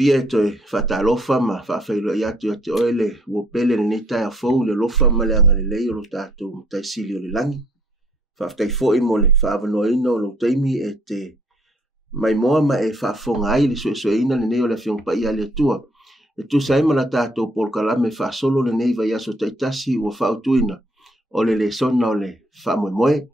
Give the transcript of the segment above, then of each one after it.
fia to fata lofa ma fa failo ya to te oile wo pele ni ta fo le lofa ma le anga le lo tato tai silio le langi fa tai fo I mole fa no ino lo taimi e te mai moa ma e fa fo ngai le so ina le neo le fiong pa ia le tua e tu sai ma la tato por kalame fa solo le nei va ya so tai tasi wo fa utuina o le sona o le fa mo moe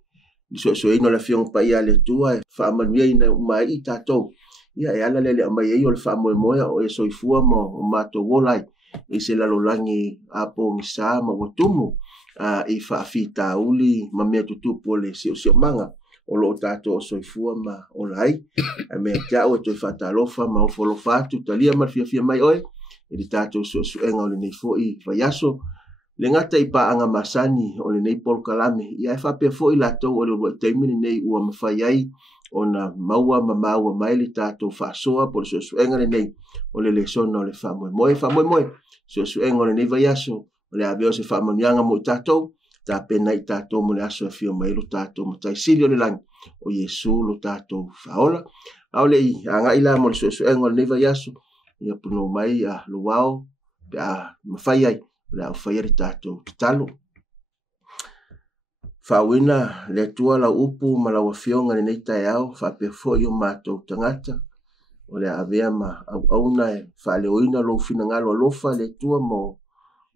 so ina le fiong pa ia le tua fa manuia ina mai tato ia e ala lele mai e o le fa moe o e soifua mo mato wolai I se la lolangi apo misa ma watumu I fa fita uli ma mea tutupu le sio manga o lo tato o soifua ma o lai me kia o to fata lofa ma o folo fatu talia ma fia mai oe e di tato so enga o le nei foi fa yaso le ngata I pa anga masani o le nei pol kalame ia e fa pe foi la to o le taimini nei ua mawhaiai ona maua mai le tato fa soa por so enga le nei o le sona o le fa moe so enga o le nei va yaso o le aveo se fa manianga mo tato ta pena I tato mo le aso fio mai lo tato mo tai silio le lang o Yesu lo tato faola au le anga ila mo so enga o le nei va yaso ia puno mai a luao a mafaiai le au faiari tato talo Fawina le tua la upu ma la wafionga le nei tai au fa pe fo yo mato tangata o le avea ma au na fa le oina lo fina ngalo lofa le tua mo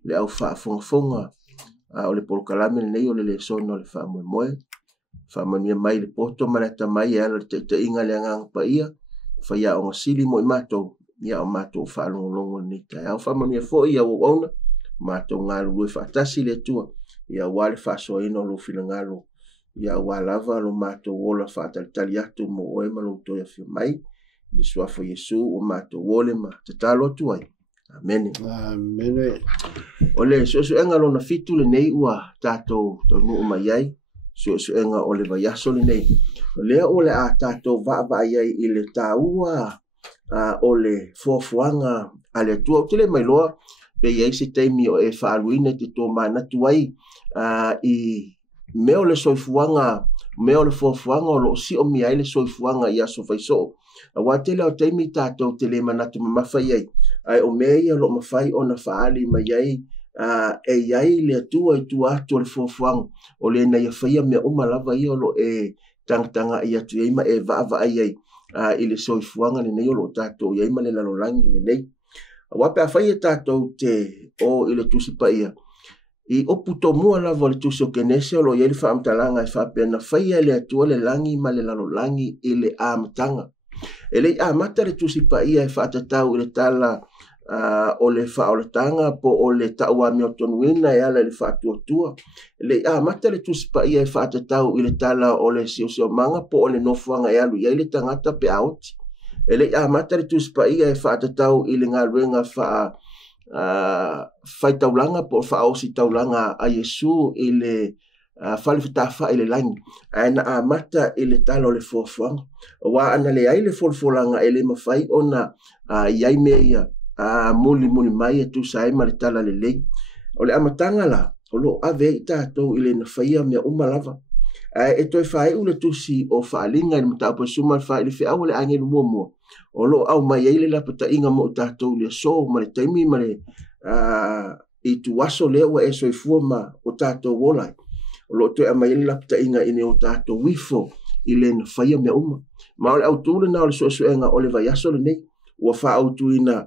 le au fa fonga o le polkalame nei o le sono le fa moe fa mania mai le poto ma le tamai ala te inga le ngang pa ia fa ia o sili mo mato ia o mato fa longo nei tai au fa mania fo ia o ona mato ngalo fa tasi le tua ia wale fa so ino lo fina ngalo ia walava lo mato wola fa tali atu mo oe malo to ia fi mai ni swafo Yesu o mato wole ma te talo tu ai amen ole so enga lo na fitu le nei ua tato to no mai ai so enga ole va yaso le nei le ole a tato va ai I le taua ole fofuanga ale tu tele mai loa pe ia se taimi o e faaluina te to mana tuai I meo le soifuanga meo le fofuanga o lo si o mi ai le soifuanga ia so faiso wa tele o taimi tato tele manatu mafai ai o mea lo mafai ona faali mai ai e ai le tua I tua atu le fofuanga o le na ia faia mea umalava ia lo e tanga ia tu ia ma e va ai I le soifuanga le nei o lo tato ia ma le lalolangi le nei wape afai tato te o ile tusi pa ia I oputo mua la vole tusi o kenese o lo yeli fa amtalanga fa pena fai le atua le langi ma le lalolangi ile amtanga ele amata le tusi pa ia fa tatau ile tala o le fa o le tanga po o le taua mi otonuina ia le fa tua le amata le tusi pa ia fa tatau ile tala o le sio manga po o le nofuanga ia lu ia le tangata pe auti ele amata le tusi pa ia fa tatau ile ngaluenga fa fai taulanga po fa o si taulanga a Yesu ile fale fitafa ile langi ana amata ile talo le fofuanga wa ana le ai le folfolanga ele mafai ona iai meia muli mai tu sai ma le tala le lei o le amatanga la o lo ave tato ile na faia me umalava e toi fai ule tusi o faalinga I mata po suma fa ile fe awle angel momo o lo au mai ile la pata inga mo tato le so ma le taimi ma le I tu waso le wa e soifua ma o tato wola o lo toi mai ile la pata inga ine o tato wifo ile na faia me uma ma o au tu le na o le so enga o le vai aso le nei wa fa au tu ina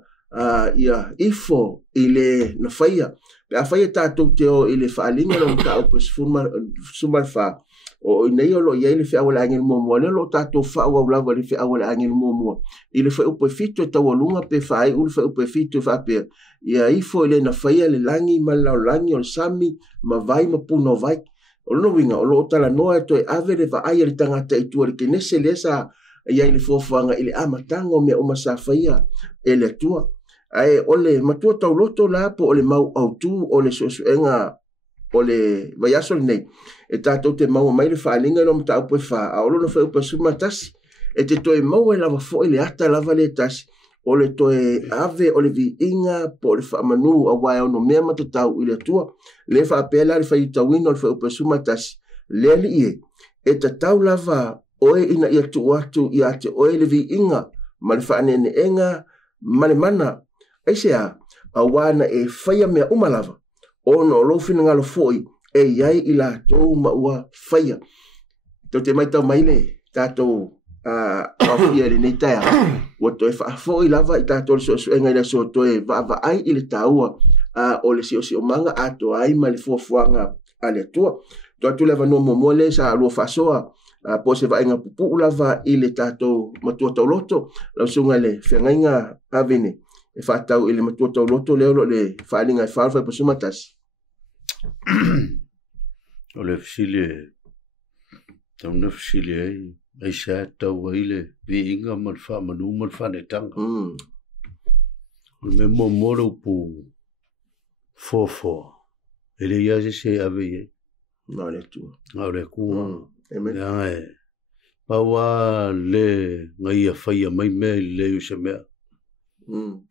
ia ifo ile na faia pe a faia tato te o ile faalinga no ta o suma fa o nei o lo ia ile fe awala angel momo le lo tato fa o lava le fe awala angel momo ile fe upo fito ta walunga pe fai ul fe upo fito fa pe ia ifo ile na faia le langi ma la langi o sami ma vai ma puno vai o no winga o lo tala noa to ave le va ai le tangata I tu le kenese le sa ia ile fofuanga ile amatango me o masafaia ele tua ai ole matua tauloto la po ole mau autu ole sosuenga ole vaiaso nei e tato te mau mai le faalinga no mta upo fa olo no fa upo suma tasi e te toe mau e lava fo ile ata lava le tasi ole toe ave ole vi inga po le fa manu a wai ono mea matatau ile tua le fa apela le fa itawino le fa upo suma tasi le li e tatau lava oe ina ia tu watu ia te oe le vi inga ma le fa anene enga mane mana ai se a wana e faia mea umalava ono lo fina ngalo foi e iai I lātou maua faia tau te mai tau maile tātou awhia le nei taia ua toe whaafo I lava I tātou le soenga I le so toe va ai I le taua o le si o manga ato ai ma le fuafuanga a le atua to atu leva no momo le sa alua whasoa po se vaenga pupu lava I le tātou matua tauloto lau sunga le whengainga avene e whaatau I le matua tauloto leo le whaalinga e whaalwhai pasumatasi o le fisile tau na fisile ai sa tau ai le viinga mal fa manu mal fa ne tanga o me momoro pu fofo ele ia se ave na le tu ku amen ya pawa le ngai a faia mai me le yo se me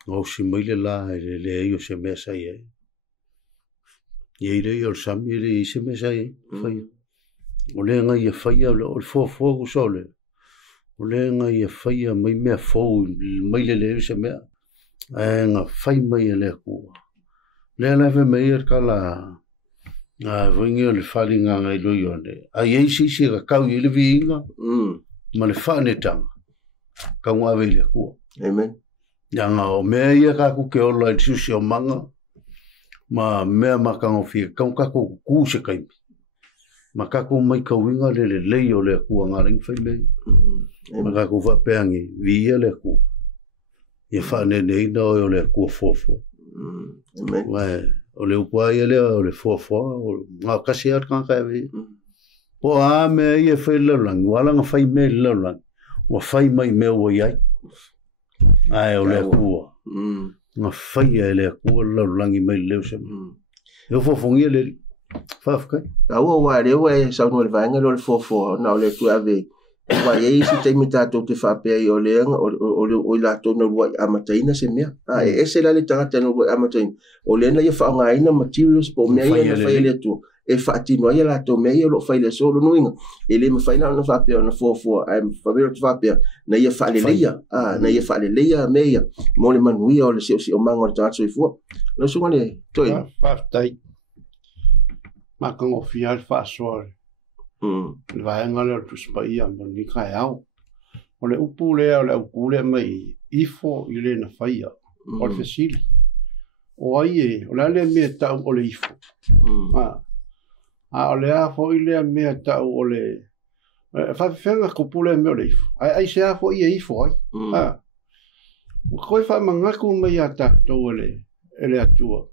o si mai le la le yo se me sa ye ye yo sami le se me sa ye faia o le ngai a faia o fofo ku sole o le ngai a faia mai me fo mai le yo se me nga fai mai le ku le la ve mai kala vingi o le whalinga ngai lui one. A iei si ka kau I le viinga. Ma le whanetanga. Ka ngawe le kua. Amen. Yanga o mea ia kaku ke ola I susi o manga. Ma mea makango fia. Kau kaku ku se kaimi. Ma kaku mai kauinga le lei o le kua ngā ring whai mei. Ma kaku whapeangi. Via le kua. Ia whanene ina o le kua fofo. Amen. Wae. O le upua ia lea o le fuafua o ngā kasi at kanka ewe po a mea ia whai laulangi wala ngā whai mea laulangi wa whai mai mea ua iai ai o le kua ngā whai e le kua laulangi mai leo se leo fuafungia le whafkai aua wa reo e saunua le vaenga lo le fuafua na o le tu ave wa ye si teimi tātou te whapea I o leanga o lātou na rua I amataina se mea e se la le tangata na rua I amataina o lena ia whaongaina materials po mea ia na whai le atua e whaatinoa ia lātou mea ia lo whai le solo nuinga e le mawhaina na whapea na fuafua ai whawera tu whapea na ia whaaleleia na ia whaaleleia mea ia mo le manuia o le si o manga o le tangata soifua no sunga le toi whaftai makango fial whaasore le vaenga le tu spaia mo ni kai au o le upu le o le upu le mai ifo I le na faia o le fesili o ai o le me tau o le ifo o le a fo I le me tau o le fa fenga kupule me o le ifo ai se a fo I ifo ai o koi fa mangaku mai ata to ele atua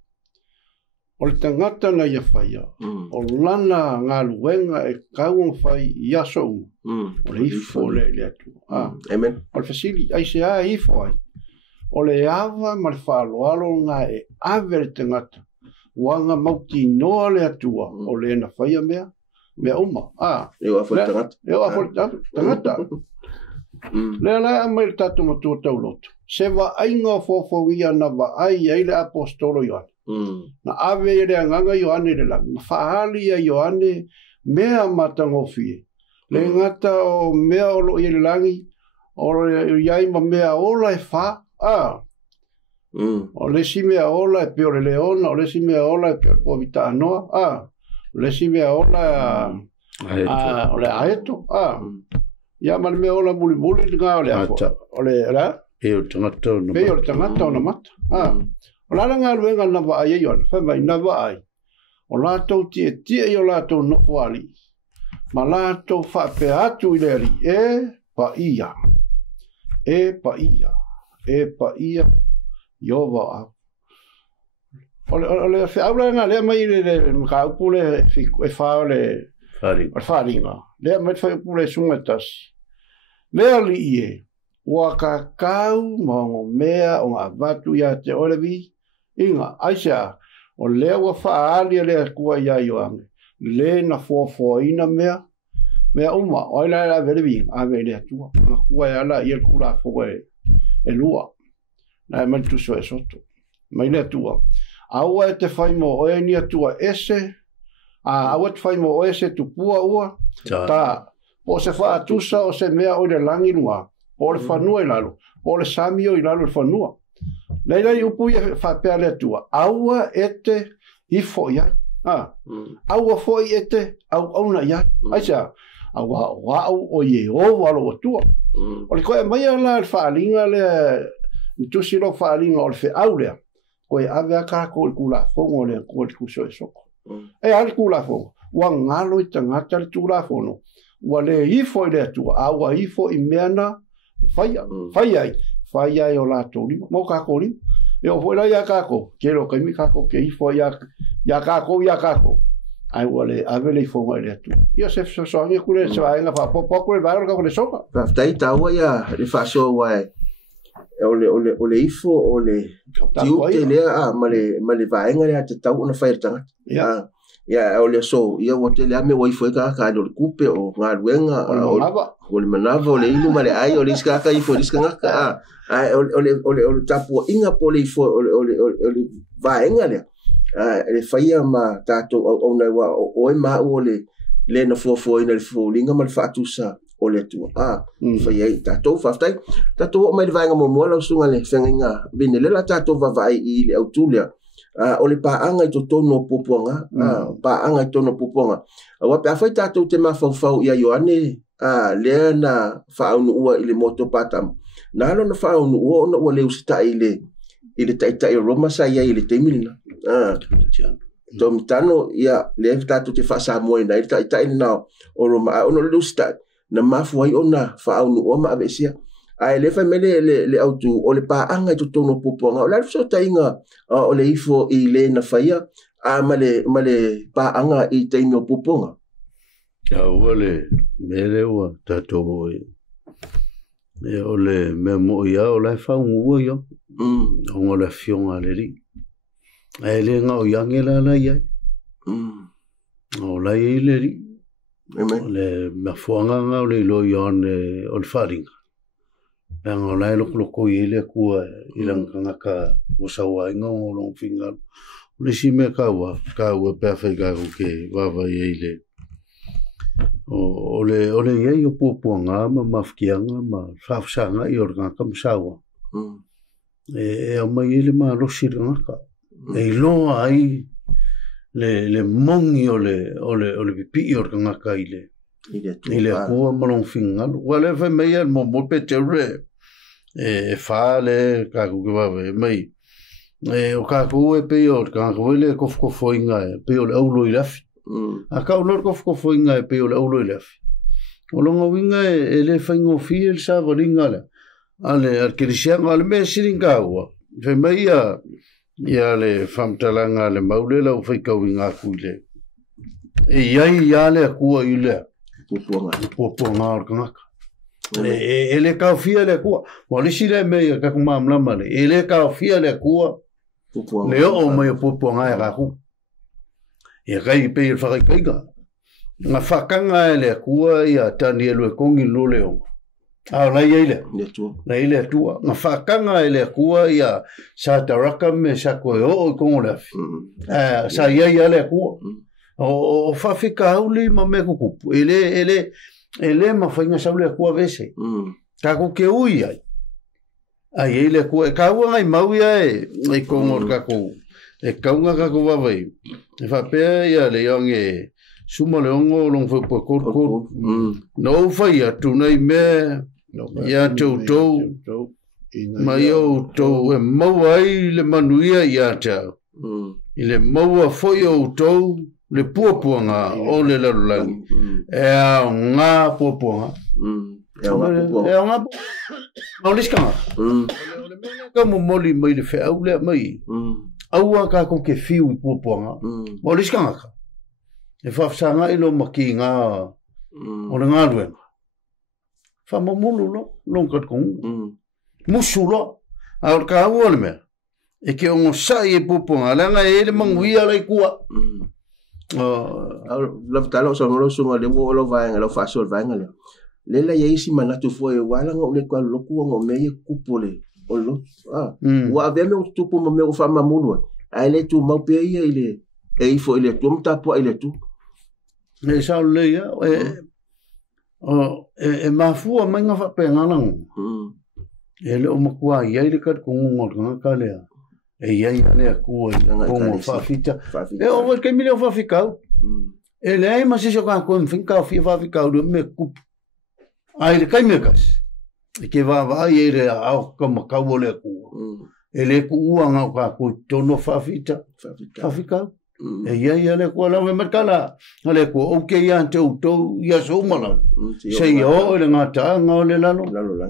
o le tangata na ia faia o lana ngā luenga e kauang fai ia sou o le ifo le atua amen o le fasili ai se a ifo ai o le ava ma le whaaloalo ngā e ave le tangata wanga mauti noa le atua o le na faia mea uma eo a fo le tangata eo a fo le tangata le la mai le tatu matua tauloto se wa ainga fofongia na wa ai le apostolo Ioane na ave le nganga Ioane le lang faali ia Ioane mea matangofie le ngata o mea o lo I le langi o le iai ma mea ola e fa o le si mea ola e peo le leona o le si mea ola e peo le povita anoa le si mea ola o le aeto ia ma le mea ola muli ngā o le afo o le la peo tangata o na mata o la ngā luenga na wa ai Ioane whai mai na wa ai o lātou tia I o lātou nofo ali ma lātou whape atu I le ali pa ia Iova au o le whiaura ngā lea mai le mga upu le e whao le wharinga lea mai whai upu le sungatas lea li ie ua ka kau maongo mea o ngā vatu ia te orevi inga aisea o lea ua whaalia lea kua ia Ioane le na fuafuaina mea uma o ila la verevi a me le atua na kua ia la ia kura fo e lua na mai tu so soto mai le atua aua te whai mo o e ni atua ese aua te whai mo o ese tu pua ua ta o se wha atusa o se mea o le langi lua o le whanua I lalo o le sami o I lalo le whanua Leila i upu ia whapea le tua. Aua ete i fo ia. Aua fo i ete au na ia. Aisa, aua wau o ye o walo o tua. O le koe mai ala le whaalinga le nitusi lo whaalinga o le whi lea. Koe ave a kako i kula fongo le koe le kuso e soko. E ali kula fongo. Ua ngalo i tangata le tula fono. Ua le ifo i le atua. Aua ifo i meana whai ai o lato lima. Mo kako lima. E o fwela ia kako. Kero kaimi kako ke ifo ia kako. Ai ua le ave le fongo i le atua. Ia se soange kule se vaenga whapopoko le vaenga kako le soka. Paftai taua ia le whaso wae. O le ifo o le tiu te lea ma le vaenga lea te tau ona whaeritanga. Ia o le so ia o te lea me o ifo e kaka o le kupe o ngā ruenga o le manava o le ilu ma le ai o le iskaka ifo le iska ngaka o le tapua inga po le ifo o le vaenga lea le whaia ma tātou o nei wa o e mau o le na fuafuaina le fualinga ma le whaatusa o le atua. Whaia i tātou whaftai. Tātou o mai le vaenga momoa lau sunga le whenginga bine lela tātou vavai i le autulea. O le paanga i to tono pupuanga. Paanga i tono pupuanga. Wape awhai tātou te mawhauwhau ia Ioane lea na whaunu ua i le moto patam. Nalo na whaunu ua ona ua leu sita i le taitai roma sa ia i le teimilina. Tom tano ia le tātou te whaasamoe na i le taitai ni nao o roma ono leu sita na mafuai ona whaunu ua ma avesia. Ai le fa mele le autu o le paanga i to tono pupuanga. O le so tainga o le ifo i le na whaia ma le paanga i teino pupuanga. Ia ua le mele ua tātou e o le mea mo ia o lai whaungu ua ia. O le fionga le ri. E le ngā o iange la lai ai. O lai i le ri. O le mea fuanganga o le ilo ione o le wharinga. Nang olai loko i le kua ilang kangaka usawa inga o long fingal. Le si me kawa pe fa ga ke va i le. O le ye yo pupuanga ma mafkianga ma fafsanga i orga kam sawa. E o mai le ma lo siranga. E lo ai le mongi o le pipi orga ka ile. Ile kua ma long fingal. Wale fa me el mo pe tere. E fale kaku ke wawe mai o kaku e pe o kaku le kofo inga pe o le aulo i lafi a ka o kofo inga pe o le aulo i lafi o longa winga e le faingo fiel sa valinga le ale arkerisianga le me siringa ua fe mai ia le famtalanga le maulela o fai kawinga kuile e ia le kua i le pupuanga o kangaka ele kaufia le kua mo le sile me ka kuma mlama le ele kaufia le kua le o mo pupuanga e raku e kai pe fa kai ga na fakanga le kua ia tani le kongi loleo a la ile le tua na fakanga le kua ia sa taraka me sa ko o ko le sa ia le kua o fa fika uli ma me kupu ele ma fainga saule kua vese kako ke ui ai ele kua kaua ngai mau ia e kongor kako e kaunga kako wawai e fa pe ia le yonge suma le ongo long fo ko no fa ia tu nei me ia to ma yo to e mau ai le manuia ia ta ile mau fo yo to le puapuanga o le lalulangi e a ngā puapuanga e a ngā o liskanga o le mena ka momoli mai le wheau lea mai aua ka ko ke fiu i puapuanga o liskanga ka e whafsanga ilo maki ngā o le ngā ruenga whamamulu lo longkat kongu musu lo a o ka aua le mea e ke ongo sai e puapuanga langa e le manguia lai kua la talo so lo sunga le wo lo vaenga lo faso vaenga le la yeisi manatu foi wala ngo le kwa lo ku ngo me kupole o lo wa ave me tu po me o fama mulu ai tu mau pe ia ile e fo ile tu mta po ile tu le sa le ya e ma fu manga fa pe ngana Ele o makua iai le kat kungungo ngaka lea. E iai le akua kongo whawhita. E o wai kai mile o whawhikau. E le ai masisio ka koe mwhinkau fia whawhikau rua me kupu. Ai le kai me kasi. E ke wawai e le au ka makau o le akua. E le kuua ngau ka koe tono whawhita. Whawhikau. E iai le kua lau me markala. Ale kua o ke ia te utou ia so umala. Se ia o le ngata ngau le lalo.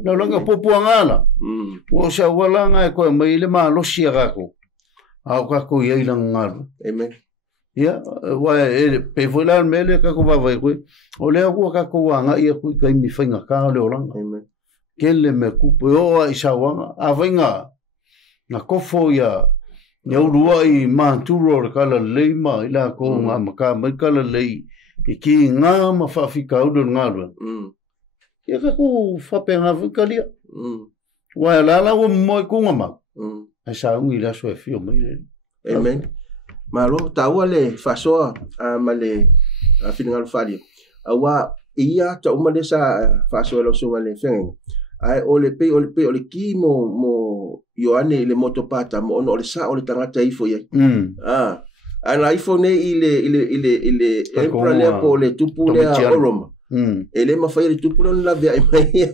Langa popua ngala. O sa walanga e koe mai le maa losi a kako. Au kako iai lang ngalo. Amen. Ia, wa e pe foilan mele kako wawai koe. O le akua kako wanga ia koe kai mi whainga ka le oranga. Amen. Kele me kupu o a isa wanga. A whainga na kofo ia Ia urua I māturo re kala leima I la ko ngā maka mai kala lei I ki ngā ma whawhika uru ngā rua. Ia kako whape ngā whikalia. Wai lala o moi kunga ma. Ai sa ungi laso e whio mai le. Amen. Maro, taua le whasoa ma le whiningaru wharia. Awa ia ta umale sa whasoa lo sunga le whengenga. Ai o le ki mo Ioane le motopata mo ono le sa o le tangata ifo ye. Ana ifo ne ile empra le po le tupu le oroma. Ele mafai le tupu le la via mai.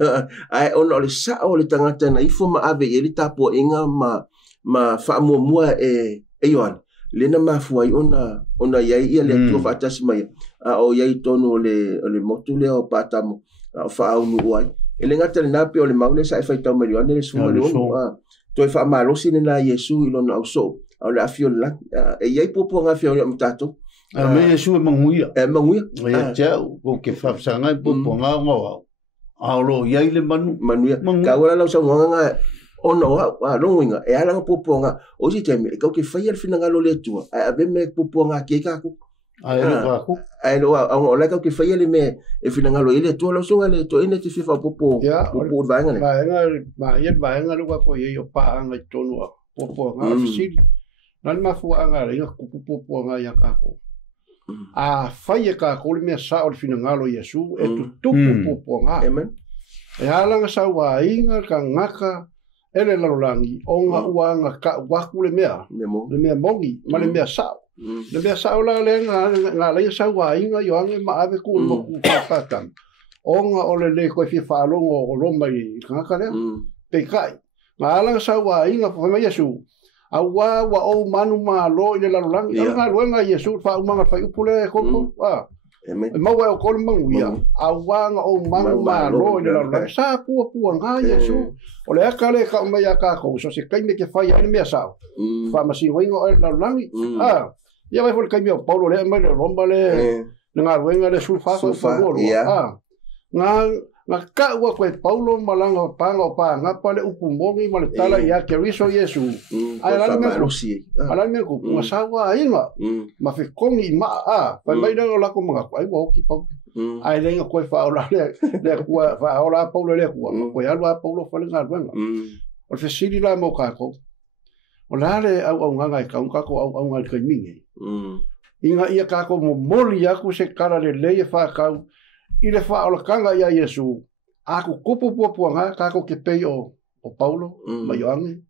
Ai ono le sa o le tangata na ifo ma ave ele tapo inga ma fa mua e Ioane. Lena mafuai ona yai ia le tu fatasi mai. O yai tonu le motu le o pata mo fa unu uai. Ele ngata le nape o le maule sa fai tau mai le suma le ono. Toi fa malosi na Yesu ilo na uso. Au le afio la. E yai popo nga afio le mtato. Me Yesu manguia. Manguia. Ia tia o ke fa sanga popo nga ngo. Au lo yai le manuia. Ka wala la sa nga ono wa longa e ala popo nga o si teme e ka ke fai al fina nga lo le tua. Ave me popo nga ke ka ku. Ai lo ku. Ai lo o la ka ke fai le me e fina nga lo ile tua lo sunga le to ine te fifa popo. Popo vanga ne. Vanga lo ko ye yo pa nga tonu popo nga fisili. Nan ma fu nga ringa popo nga ya ka ko. A fai ka ko le me sa o fina nga lo Yesu e tu popo nga. Amen. E ala nga sa wa inga ka ngaka ele lalangi o nga ua nga ka waku le mea. Le mea mongi ma le mea sa. Le mea sa la le nga le sa wa inga yo ange ma ave ku mo ku patatan. O nga o le ko fi fa longo o lomba I ngaka le. Pe kai. Nga ala sa wa inga fa ma Yesu. Awa wa o manu ma lo le lalangi nga lo nga Yesu fa uma nga fa upule ko. Ma wa o kol manguia awa nga o manu ma lo le lalangi sa pu nga Yesu. O le akale ka mai ka ko so se kai me ke fai ani me sa. Fa ma si wingo o lalangi. Ia vai foi kai me Paulo le mai le romba le nga wenga le sulfa so lo. Nga ka wa ko Paulo malanga panga pa nga pa le upumongi ma le tala ia ke riso Yesu. Ai la me rosi. Ala me ko ma sa wa inga. Ma fe kongi ma pa mai na la ko mga ai wa ki pa. Ai le nga ko fa ola le ko fa ola Paulo le ko ko ya wa Paulo fa le nga wenga. O fe sili la mo ka ko. O la le au nga ka ko au nga ka mingi. Inga ia ka ko mo moli aku se kara le le fa ka I le fa ola kanga ia Yesu. Aku kupu puapua nga ka ko ke pei o Paulo mai ange.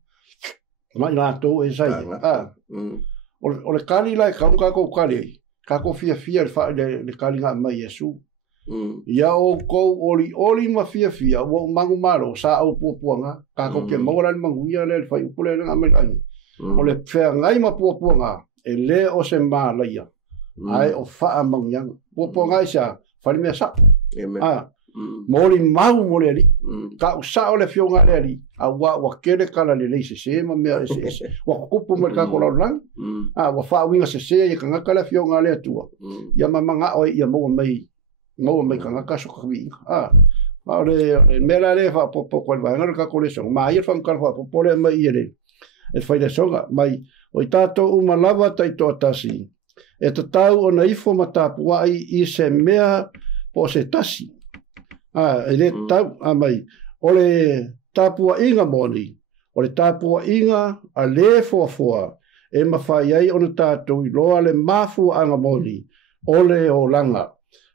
Mai na to e sai. O le kali lai ka ko kali. Ka ko fia fa le kali nga mai Yesu. Ia o ko oli ma fia o mangu malo sa o puapua nga ka ko ke moran manguia le fa upule nga mai ani. O le fea ngai ma puapua nga e le o se malaia. Ai o fa mangyang. Puapua nga isa fali me sa. Mori mau mori ali. Ka sa o le fionga le ali. A wa kele kala le se ma me se. Wa kupu mo ka ko lang. Wa fa winga se ye ka ngaka le fionga le tua. Ya manga o ya mo mai ka ngaka so ka wi. Ma le mera le fa po ko va ngaka ko le so. Ma ia fa ka fa po le mai ele. E fai le songa mai o tato uma lava tai to tasi. E te tau o na ifo matapua I se mea po se tasi. Ele tau mai. O le tapua inga moni. O le tapua inga a le foa. E mawhai ai o na tātou I loa le mafu anga moni. O le o langa.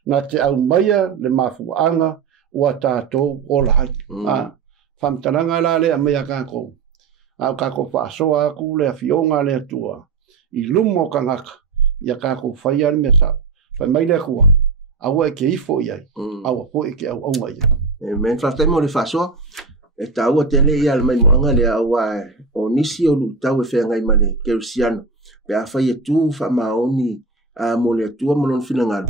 Nā te au maia le mafu anga ua tātou o la hai. whamtananga la lea mea kako. Au kako whaasoa aku lea fionga lea tua. I lumo kangaka. Ia kako whaia ni mea sa. Whai mai lea kua. Aua e ke ifo iai. Aua po e ke au au mai. Men whaftai mo le whasoa. E taua tele ia le mai moanga lea aua o nisi o lu tau e whea ngai male kerusiano. Pe a whai e tu wha maoni mo le tua malon finangalo.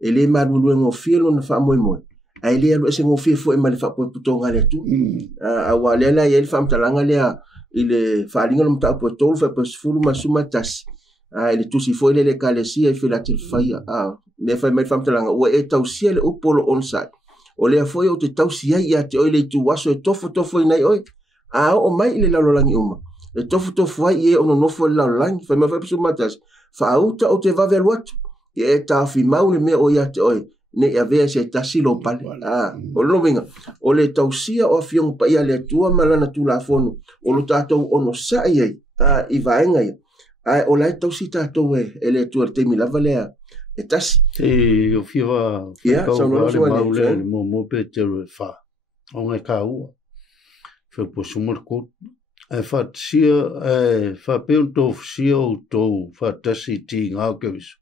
E le marulu e ngofia lo na wha moe moe. Ai lea lo e se ngofia fo e male wha poe putonga lea tu. Aua lea lea ia le whamtalanga lea i le whaalinga lo mtau poe tolu wha poe sifuru masuma tasi. Ele tusi fo le kalesia e fela te fai le fai mai famtalanga o e tausia le upolo onside o le foi o te tausia ia te oile tu waso e tofo nei oi o mai le lalolangi uma e tofo ai e ono nofo le lalolangi fai mai fai pisu matas fa auta o te vave aluatu e ta fi mau le me o ia te oi ne ia vea se tasilo pale o lo vinga o le tausia o fiong pa ia le tua malana tu la fonu o lo tatou ono sa ia i vaenga ia ai o lai tausi tatou e le tua te milava lea e tasi te o fiwa so no so maule mo pe te fa o ngai ka ua fe po sumur ko e fa sia e fa pe un to sia o to fa tasi ti nga ke vis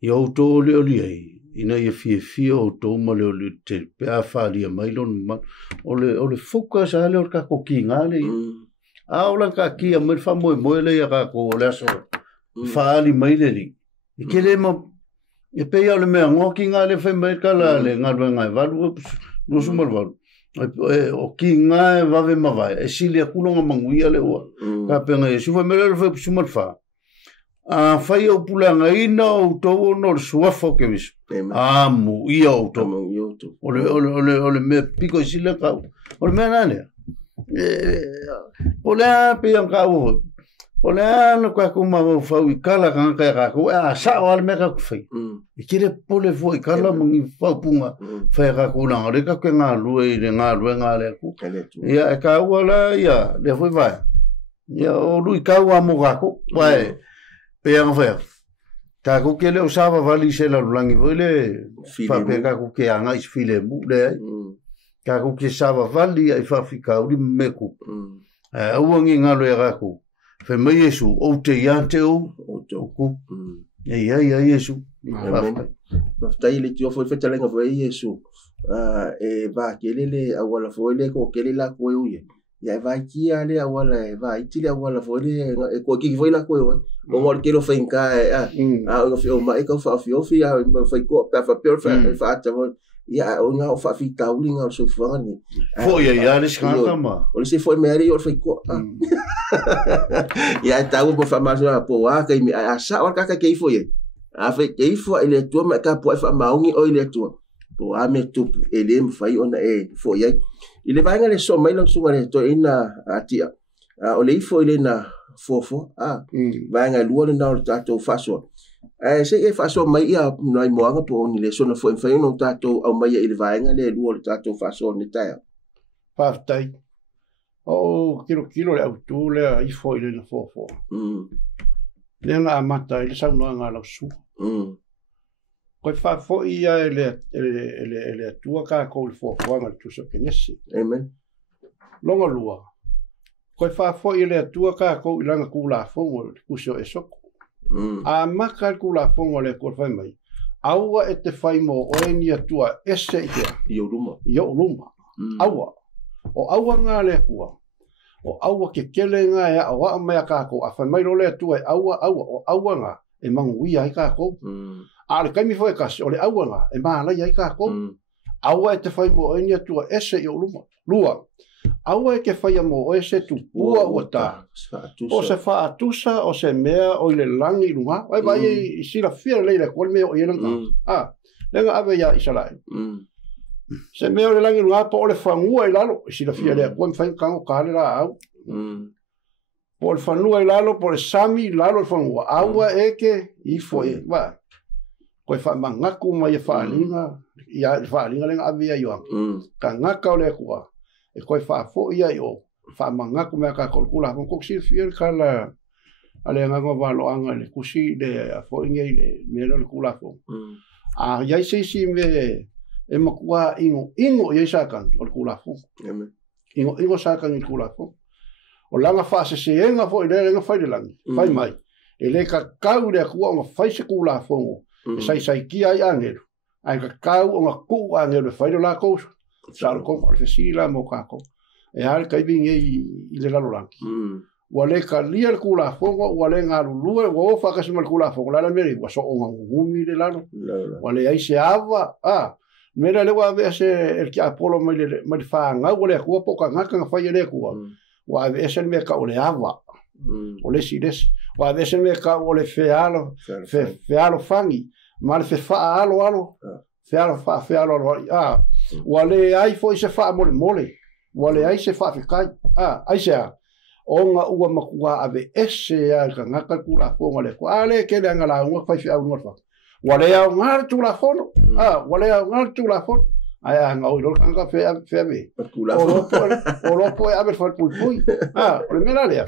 yo to le oli ina ye fi o to mo le oli te pe a fa lia mai lon o le focus ale o ka ko ki nga le Aula ka kia mai fa moi le ya ko le so fa ali mai le li ke le mo e pe ya le me ngo ki nga le fe mai ka la le nga nga va no so mal va o ki nga va ve ma va e si le ku no manguia le o ka pe nga si fa me le fe su mal fa fa yo pulanga ina o to no so fo ke mis mu ia o to o le me pico si le ka o le me nane Olha pian kau. Olha no ka kuma fau kala kan ka ko sa wal me ka fai. E kire pole foi kala mangi fau punga fai ka ko na re ka nga lu e nga le ku. Ya ka wala ya le foi vai. Ya o lu ka wa mo ka ko vai. Pian fai. Ka ko ke le usava vali se la langi vole fa pe ka ko ke anga is file mu le. Ka ko ke sava vali ai fa fika uri meku uangi ngalo e rako fe mai Yesu o te yante o ku ia Yesu maftai le tio foi fetalenga foi Yesu e va kelele awala foi le ko kelela ko uye ya va ki ale awala va itile awala foi le ko ki foi la ko o ngor kelo fe inka o fi o mai ko fa fi ya fa ko pa fa perfect fa ta ia o nga o fa fi taulinga o so fangani foi ia le skanta ma o se foi meri o foi ko ia tau po fa maso po wa ka mi a sa o ka ke foi a fe ke foi ele tu ma ka po fa maungi o ele tu po a me tu ele me fai ona e foi ia ile vai ngale so mai lo sunga le to ina atia o le foi le na fofo vai ngale luo na o tato faso se e faso mai ia noi moanga po ni le sona foi fai no tato au mai ile vaenga le luo le tato faso ni taia Partai o kilo le autu le i foi le fofo le na mata ile sa no nga la su ko fa foi ia ele tua ka ko le fofo nga tu so kenesi amen longa lua ko fa foi ile tua ka ko ilanga kula fo ku so esoko a makalkula fongo le ko fai mai aua e te fai mo o eni atua ese ia yo luma aua o aua nga le kua o aua ke kele nga ya awa mai ka ko a fai mai le atua aua nga e mangui ai ka ko a le kai mi foi ka o le aua nga e ma la ai ka ko aua e te fai mo o eni atua ese yo lua aua e ke fai mo o ese tu ua o ta o se fa atusa o se mea o le langi lunga ai vai i sila fia le ko me o yena lenga ave ya isala se mea o le langi lunga po le fangua i lalo i sila fia le ko fai kango kale la au po le fangua i lalo po le sami lalo fangua aua e ke i foi va ko fa mangaku mai fa linga ya fa linga lenga ave ya yo ka ngaka o le kwa e koe fa fo ia yo fa manga ko me ka kalkula ko si fiel kala ale nga valo anga le kusi de fo ngai le me le kula fo ya si me e makua ingo ye sa kan o kula fo ingo saka ngi kula fo o langa fa se enga fo ile nga fai langi fai mai ele ka kau le ku nga fai se kula fo sai ki ai angelo ai ka kau nga ku angelo fai la ko sa ko fa si la mo ka ko e al kai binge ile la langi wale ka lia kula fo wale nga lu wo fa ka se mal kula fo la meri wa so nga ngumi le la wale ai se ava mera le wa ve se el que apolo me fa nga wale ku po ka nga ka fai le ku wa ve se me ka ole ava ole si des wa ve se me ka ole fealo fangi mal fe fa alo fealo wale ai foi se fa mole wale ai se fa kai ai se onga ua makua ave ese ka ngaka kula fo le ko ale ke le ngala ngo fa fi au ngorfa wale au ngar tu la fono wale au ngar tu la fono ai nga o ka fe ave o lo po ave fa pui o mena le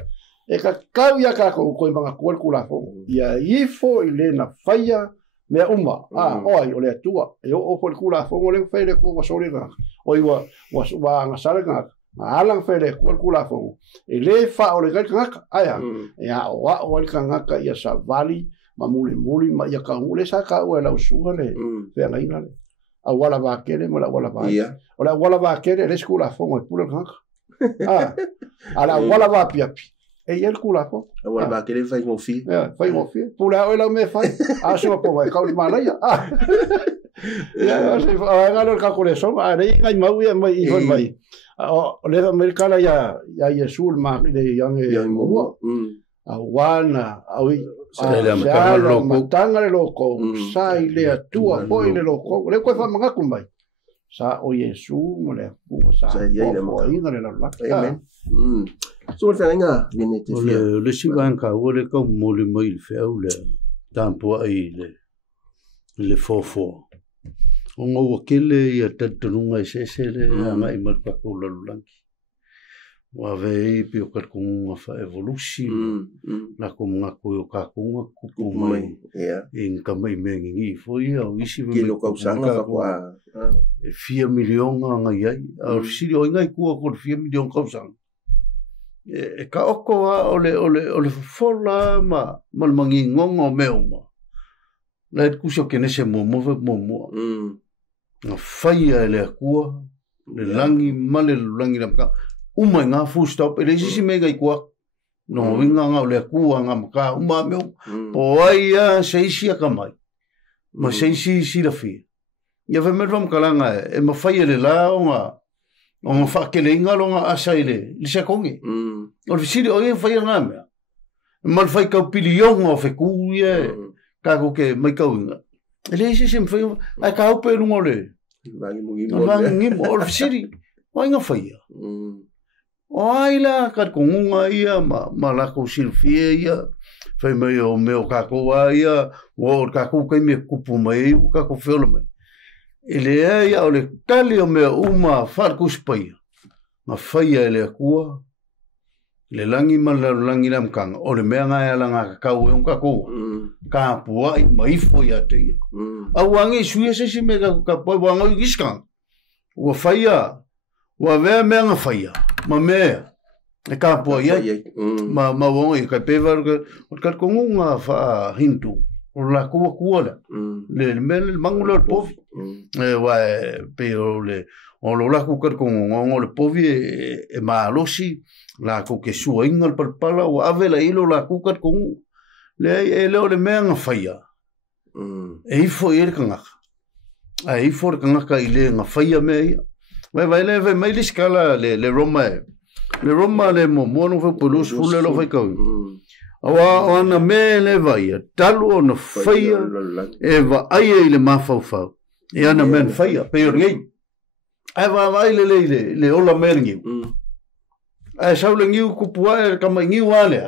e ka kau ya ka ko manga kula fo ya ifo ile na faya me uma oi ole tua e o po kula fo le fe le ko so le o iwa wa nga sala nga alang fere kula fo ele fa o le ka aya ya o le ka ya sa vali mamule ma ya ka ule sa ka o la usunga le fe nga ina le a wala ba kere mo la wala ba o la wala ba kere le kula fo mo pula ka ala wala ba piapi e el kula fo wala ba kere fa mo fi pula o la me fa a so po ka o mala ya ya se fa ga ka kule so a re ngai mau ya mai i mai o le americana ya sul ma de yang mo a wana au matanga le loko sai le atua poi le loko le ko fa manga kumbai sa o yesu mo le ku sa o ina le la amen so fa nga vine te le sivanka o le ko mo le mai fe au le tampo ai le fofo o kele ia tatunga se le mai mar pa ko la lanki wa ve pi o ka ko fa evolusi la ko nga ko ka ko mai in ka mai me ngi foi o isi me ko usanga fa ko 4 million nga ia o si o ngai ko 4 million ko usanga e ka oko ole fola ma mal mangi ngongo meuma la kuso que nese mo na faia le akua le langi male langi na ka uma nga full stop ele si mega ikua no vinga nga le akua nga ka uma me po ai seisia kamai ma seisi la fi ya ve me rom kalanga e ma faia le la nga fa ke le nga longa asaile le se kongi o si o e faia nga me mal fai ka pilion o fe kuie kago ke mai kauinga ele se foi ai ka ope no ole vangi mo o siri o nga faia ai la ka konga ia ma la ko silfia ia fai mai o meu ka ko ia o ka ko ke me kupu mai o ka ko felo mai ele ia ole tali o me uma far ku spaia ma faia ele kua le langi langi lam kang o le mea ngai alanga ka kau e un ka kou ka pua i maifo ia te a wangi suia se si me ka pua wanga i giskan ua faia ua vea mea nga faia ma mea e ka pua ia ma wanga i ka pewa o ka kongunga fa hintu o la kua le mea le mangula le povi wa pe o le o lo la ku ka kongunga o le povi e maalosi la ko ke sua ingal palpala o avela ilo la ku ka kongu le le mea nga faia e ifo e kanga a ifo kanga ka ile nga faia me vai le mai le skala le Roma le mo no fo polus fulle lo fai ka awa ona me le vai talu ona faia e va ai le mafau e ana men faia pe ngai ai vai le ola mergi ai sa le ngiu ku pua ka mai ngiu ale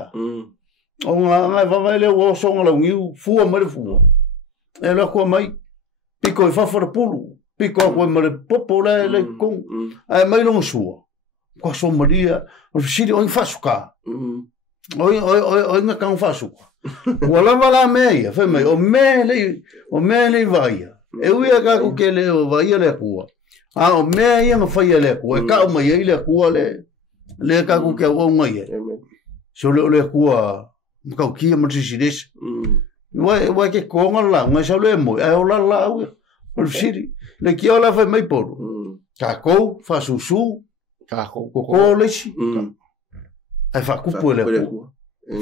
o nga vai le o so nga ngiu fu ma fu e la ko mai pico e fa for pulu pico ko ma le popola le con ai mai non suo ko so maria o si o fa suka o nga kan fa suka wala wala me fa mai o me le vai e uia ka ku ke le vai le pua o mea ia ngawhaia lea kua, e ka o mai ei lea kua le ka ku kia o ngai e. So lea kua, mkau kia matisi desi. Wai ke konga la, ngai sa lea moi, ai o la la au e. O siri, le kia o la fai mai poro. Ka kou, fa susu, ka kou leisi. Ai fa kupu e lea kua.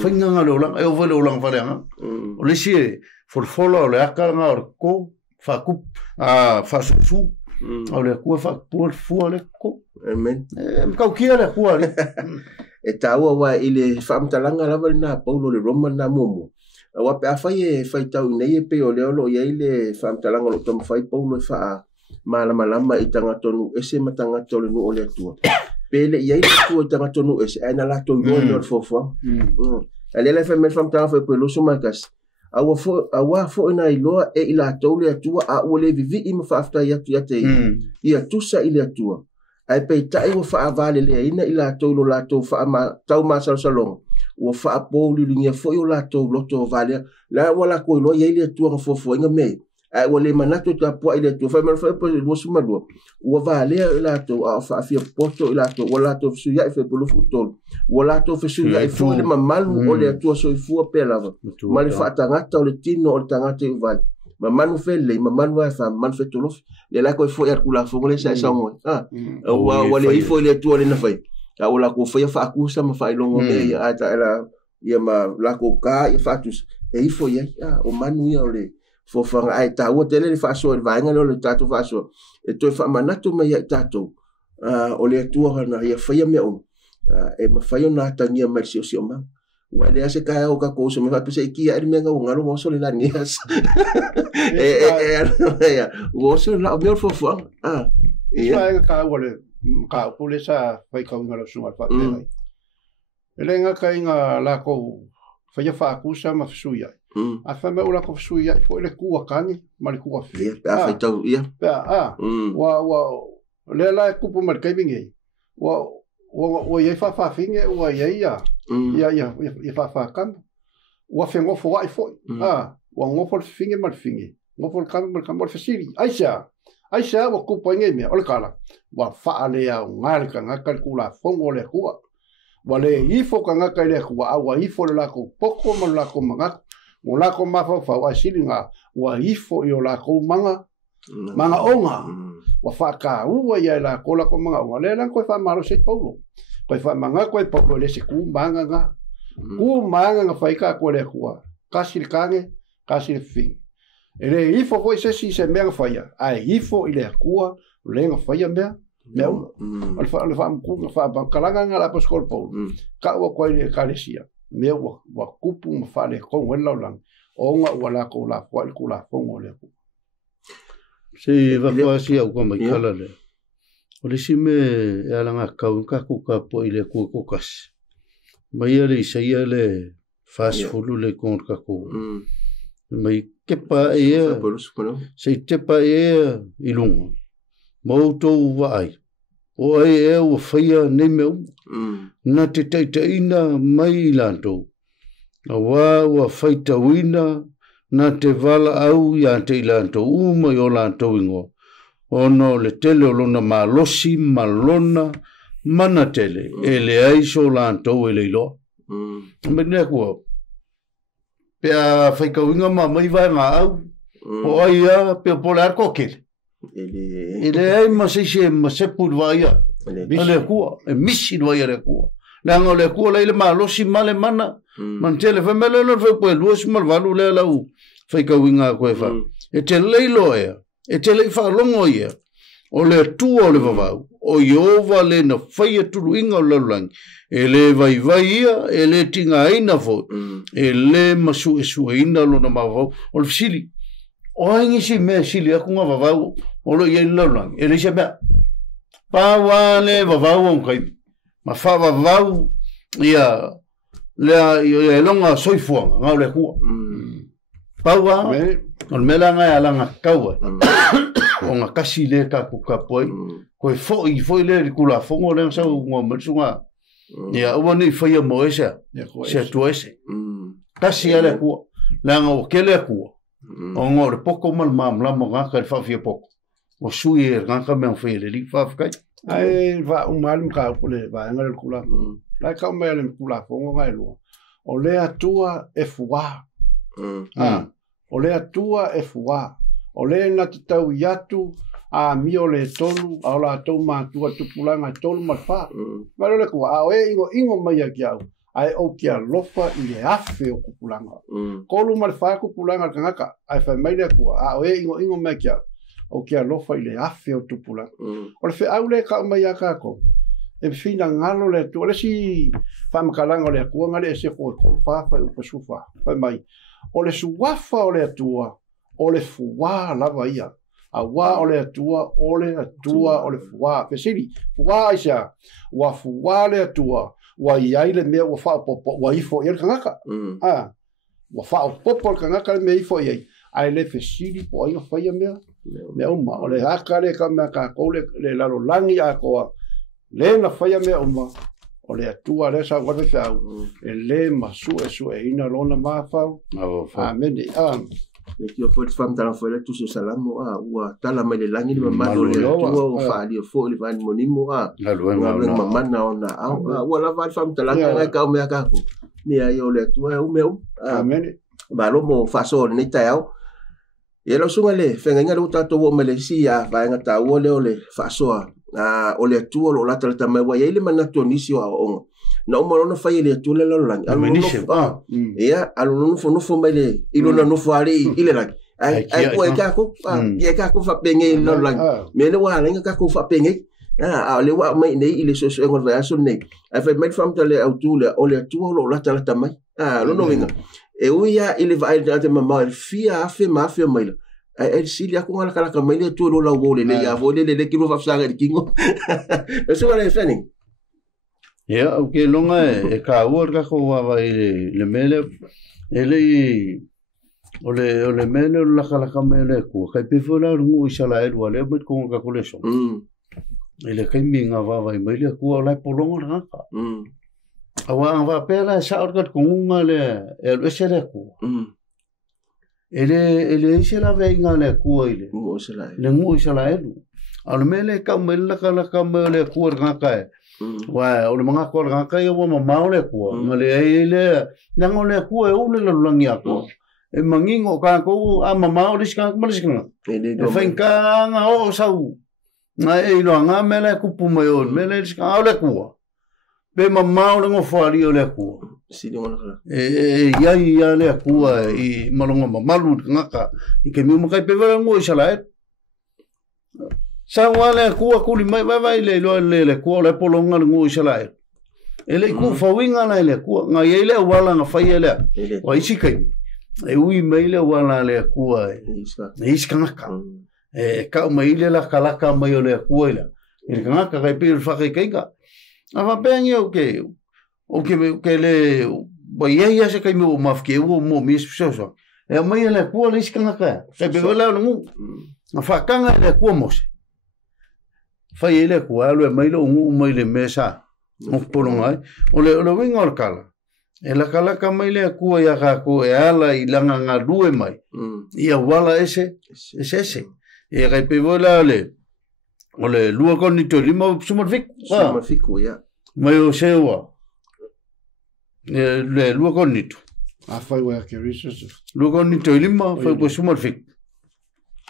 Whainganga leo lang, e o vele o lang whareanga. O leisi e, forfola o le akaranga o le kou, fa kupu, fa susu. O le kua whakapua fua le ko. Amen. Mkau kia le kua le. E taua wa i le whaamtalanga lava le nā paulo le roma nā momo. Wa pe a whai e whai tau nei e pe o le olo i ei le whaamtalanga lo tamu whai paulo e wha malama lama i tangatonu ese ma tangatonu nu o le atua. Pe le i ei le atua i tangatonu ese aina lato i o le o fofua. A le whai me whaamtalanga whai pe loso makas. Awa fo ina iloa e ila tole atua a ole vivi I ma faafta yatu yate ia tusa ile atua ai pe tai wo fa vale le ina ila tolo la to fa ma tau ma salong wo fa poli linga fo yo la to loto vale la wala ko lo ye ile atua fo inga me ai wole manato ta po ile to fa ma fa po wo suma do wo vale la to a fa fi poto ila to wala to su ya fe polo futol wala to fe su ya fo le mamalu ole atua so fu pe lava ma le fa tangata o le tino o le tangata I vale mamanu fele mamanu wa fa man fe tolof le la ko fo er kula fo le sa mo wa le ifo le to le na fai a wala ko fa akusa ma fa ilongo me ya ta la ya ma la ko ka ya fatus e ifo ya o manu ya le fo fa ai ta o tele le fa so va nga le tato fa so e to fa manato me ya tato o le tu na ya fa ya me o e ma fa yo na ta ni ma si o ma wa le ase ka o ka ko so me fa pese ki ya me nga ngalo mo so le la nias wo so la me fo fo ia ka wale ka pule sa fai ka ngalo sunga fa pe ele nga ka inga la ko fa ya fa akusa ma suya a fa me ula ko suya fo le ku kani ma le ku fi fa tau ia wa le la ku pu mar kai binge wa ye fa finge wa ye ya fa kan wa fe ngo fo ai fo wa ngo fo finge mal finge ngo fo kan mal fasili aisha wa ku poinge me o kala wa fa ale ya ngal ka ngakal kula fongo le ku wa le ifo ka ngakal le ku wa ifo la ko poko mo la ko manga mo la ko ma fa wa silinga wa ifo yo la ko manga onga wa fa ka wa ya la ko la ko manga wa le la ko fa malo se paulo ko fa manga ko paulo le se ku manga nga fa ka ko le ku kasil kange kasil fin ele ifo foi se mega faia ai ifo ile akua lenga faia mea alfa ku fa kalanga ngala paskol pau ka wa ko ile kalesia me wa kupu ma fa le ko wela lang onga wala ko la ku la fongo le ku si va ko si au ko mai kala le o le si me e alanga ka ku ka po ile ku ko kas mai ele sai ele fast food le kon ka ku mai ke pa e sei te pa e ilunga mauto vai o e o faia nei meu na te ina mai lanto wa faita wina na te vala au ya te lanto uma yo lanto ingo ono le tele o lona malosi malona mana tele ele ai so lanto ele lo me ko pea whaika winga ma mai vai ngā au. Po ai a pea polar kokele. Ele ai ma se ma sepul vai a. Ele kua. E misi vai a le kua. Nanga le kua leile ma losi male mana. Mantele fe mele no fe poe luosi mal valu le lau. Whaika winga koe wha. E te leilo ea. E te lei wha longo ia. O le tua o le vavau. O iova le na whaia tulu inga o laulangi. E le vai ia, e le tinga aina fo. E le masu e su aina lo na mawau. O le fisili. O aingi si mea sili aku ngā vavau. O lo iei laulangi. E le se mea. Pawa le vavau o mkai. Ma wha vavau ia le longa soifuanga. Ngau le kua. Pawa. O le mela ngai alanga kaua. O ngā kasi le ka kukapoi. Koe foi le kula fongo le sa ngā mersunga. Ia ua ni whaia mo ese. Se atua ese. Kasi ale kua. Le anga o kele kua. O ngā re poko mal mam lama ngā kai whawhia poko. sui ngaka me fe le li fa kai ai va mal ka pule va ngal kula la ka me le kula fo ngai lo o le atua e fuā o le atua e fuā o le na tau yatu a mi o le tolu a la tau matua tupulanga tolu mafa ma le ko a e ingo mai aki au ai o kia lofa I le afe o kupulanga kolu mafa kupulanga kangaka ai fa mai le ko a e ingo mai kia o kia lofa I le afe o tupulanga o le fe au le ka mai aka ko e fina ngalo le tu le si fa makalanga le ku ngale se ko fa fa o sufa fa mai o le suafa o le atua o le fuā lava ia a wā o le atua o le fuā pesiri fuā isa wa fuā le atua wa iai le mea wa fa popo wa ifo ia kangaka wa fa popo kangaka le mea ifo iai ai le pesiri po ai fa ia mea uma o le haka le ka mea ka ko le lalo langi a ko le na fa ia mea uma o le atua le sa wa fe au le masu e ina lona mafau amen le kio foi fam tala foi le tu se salamo ua tala mai le langi le mamalo le tua o fa ali fo le van monimo le mamana ona ua la va fam tala nga ka me ka ko ni ai o le tua o meu amen ba lo mo fa so ni tao e lo sunga le fenga nga luta to wo me le sia va nga ta o le fa so o le tua lo la tala mai wa ile mana to ni si o na o malona fai le tule la lang ia alu no fo mai le ilona no fo ali ile lang ai ko e ka ko fa penge la lang me le wa lenga ka ko fa penge le wa mai nei ile so so ngor va so nei ai fa mai fam tale au tule o le tu lo la tala tamai lo no vinga e uia ile va ai de mama fia afe mafia mai ai silia ko ngala kala mai le tu lo la wo le ya vo le kilo fa sa ga kingo so va le fani ya o ke longa e ka ua ka ko wa le mele ele o le mele la kala ka mele ko ka pe fola ngu sala e wale met ko ka koleso ele ka minga va mai le ko la polonga ka awa va pela sa or ka ko nga le el sele ko ele sela venga le ko ile ngu sala e al mele ka mele kala ka mele ko ka wa o le manga ko ga ka yo ma maule ko ngale ele nango le ko e ule lo langia ko e mangingo ka ko a ma maule ska ma ska e fainka nga o sau na e lo nga mele ku pu mai o mele ska ole ko be ma maule ngo fali ole ko si de ona ya le ko I malonga ma malu nga ka I ke mi mo kai pe va ngo sala sa wale ku li mai vai le ku le polonga ngu sala ele ku fawinga na le ku nga ile wala nga fai ele wa isikai e ui mai le wala le ku e iskanga e ka mai le la kala ka mai le ku ele e nga ka kai pe fa kai ka ava penye o ke le ba ya se kai mo mafke o mo mis so e mai le ku le iskanga ka se be wala ngu fa kanga le ku mo fai ele ko alo mai lo ngu mai le mesa o polonga o le winga o kala e la kala ka mai le ku ya ka ko e ala I langa nga due mai ia wala ese e ga pe vola le o le lua con ni to lima sumar fik ya mai o sewa le lua con ni to fai wa ke riso lua con ni to lima fai po sumar fik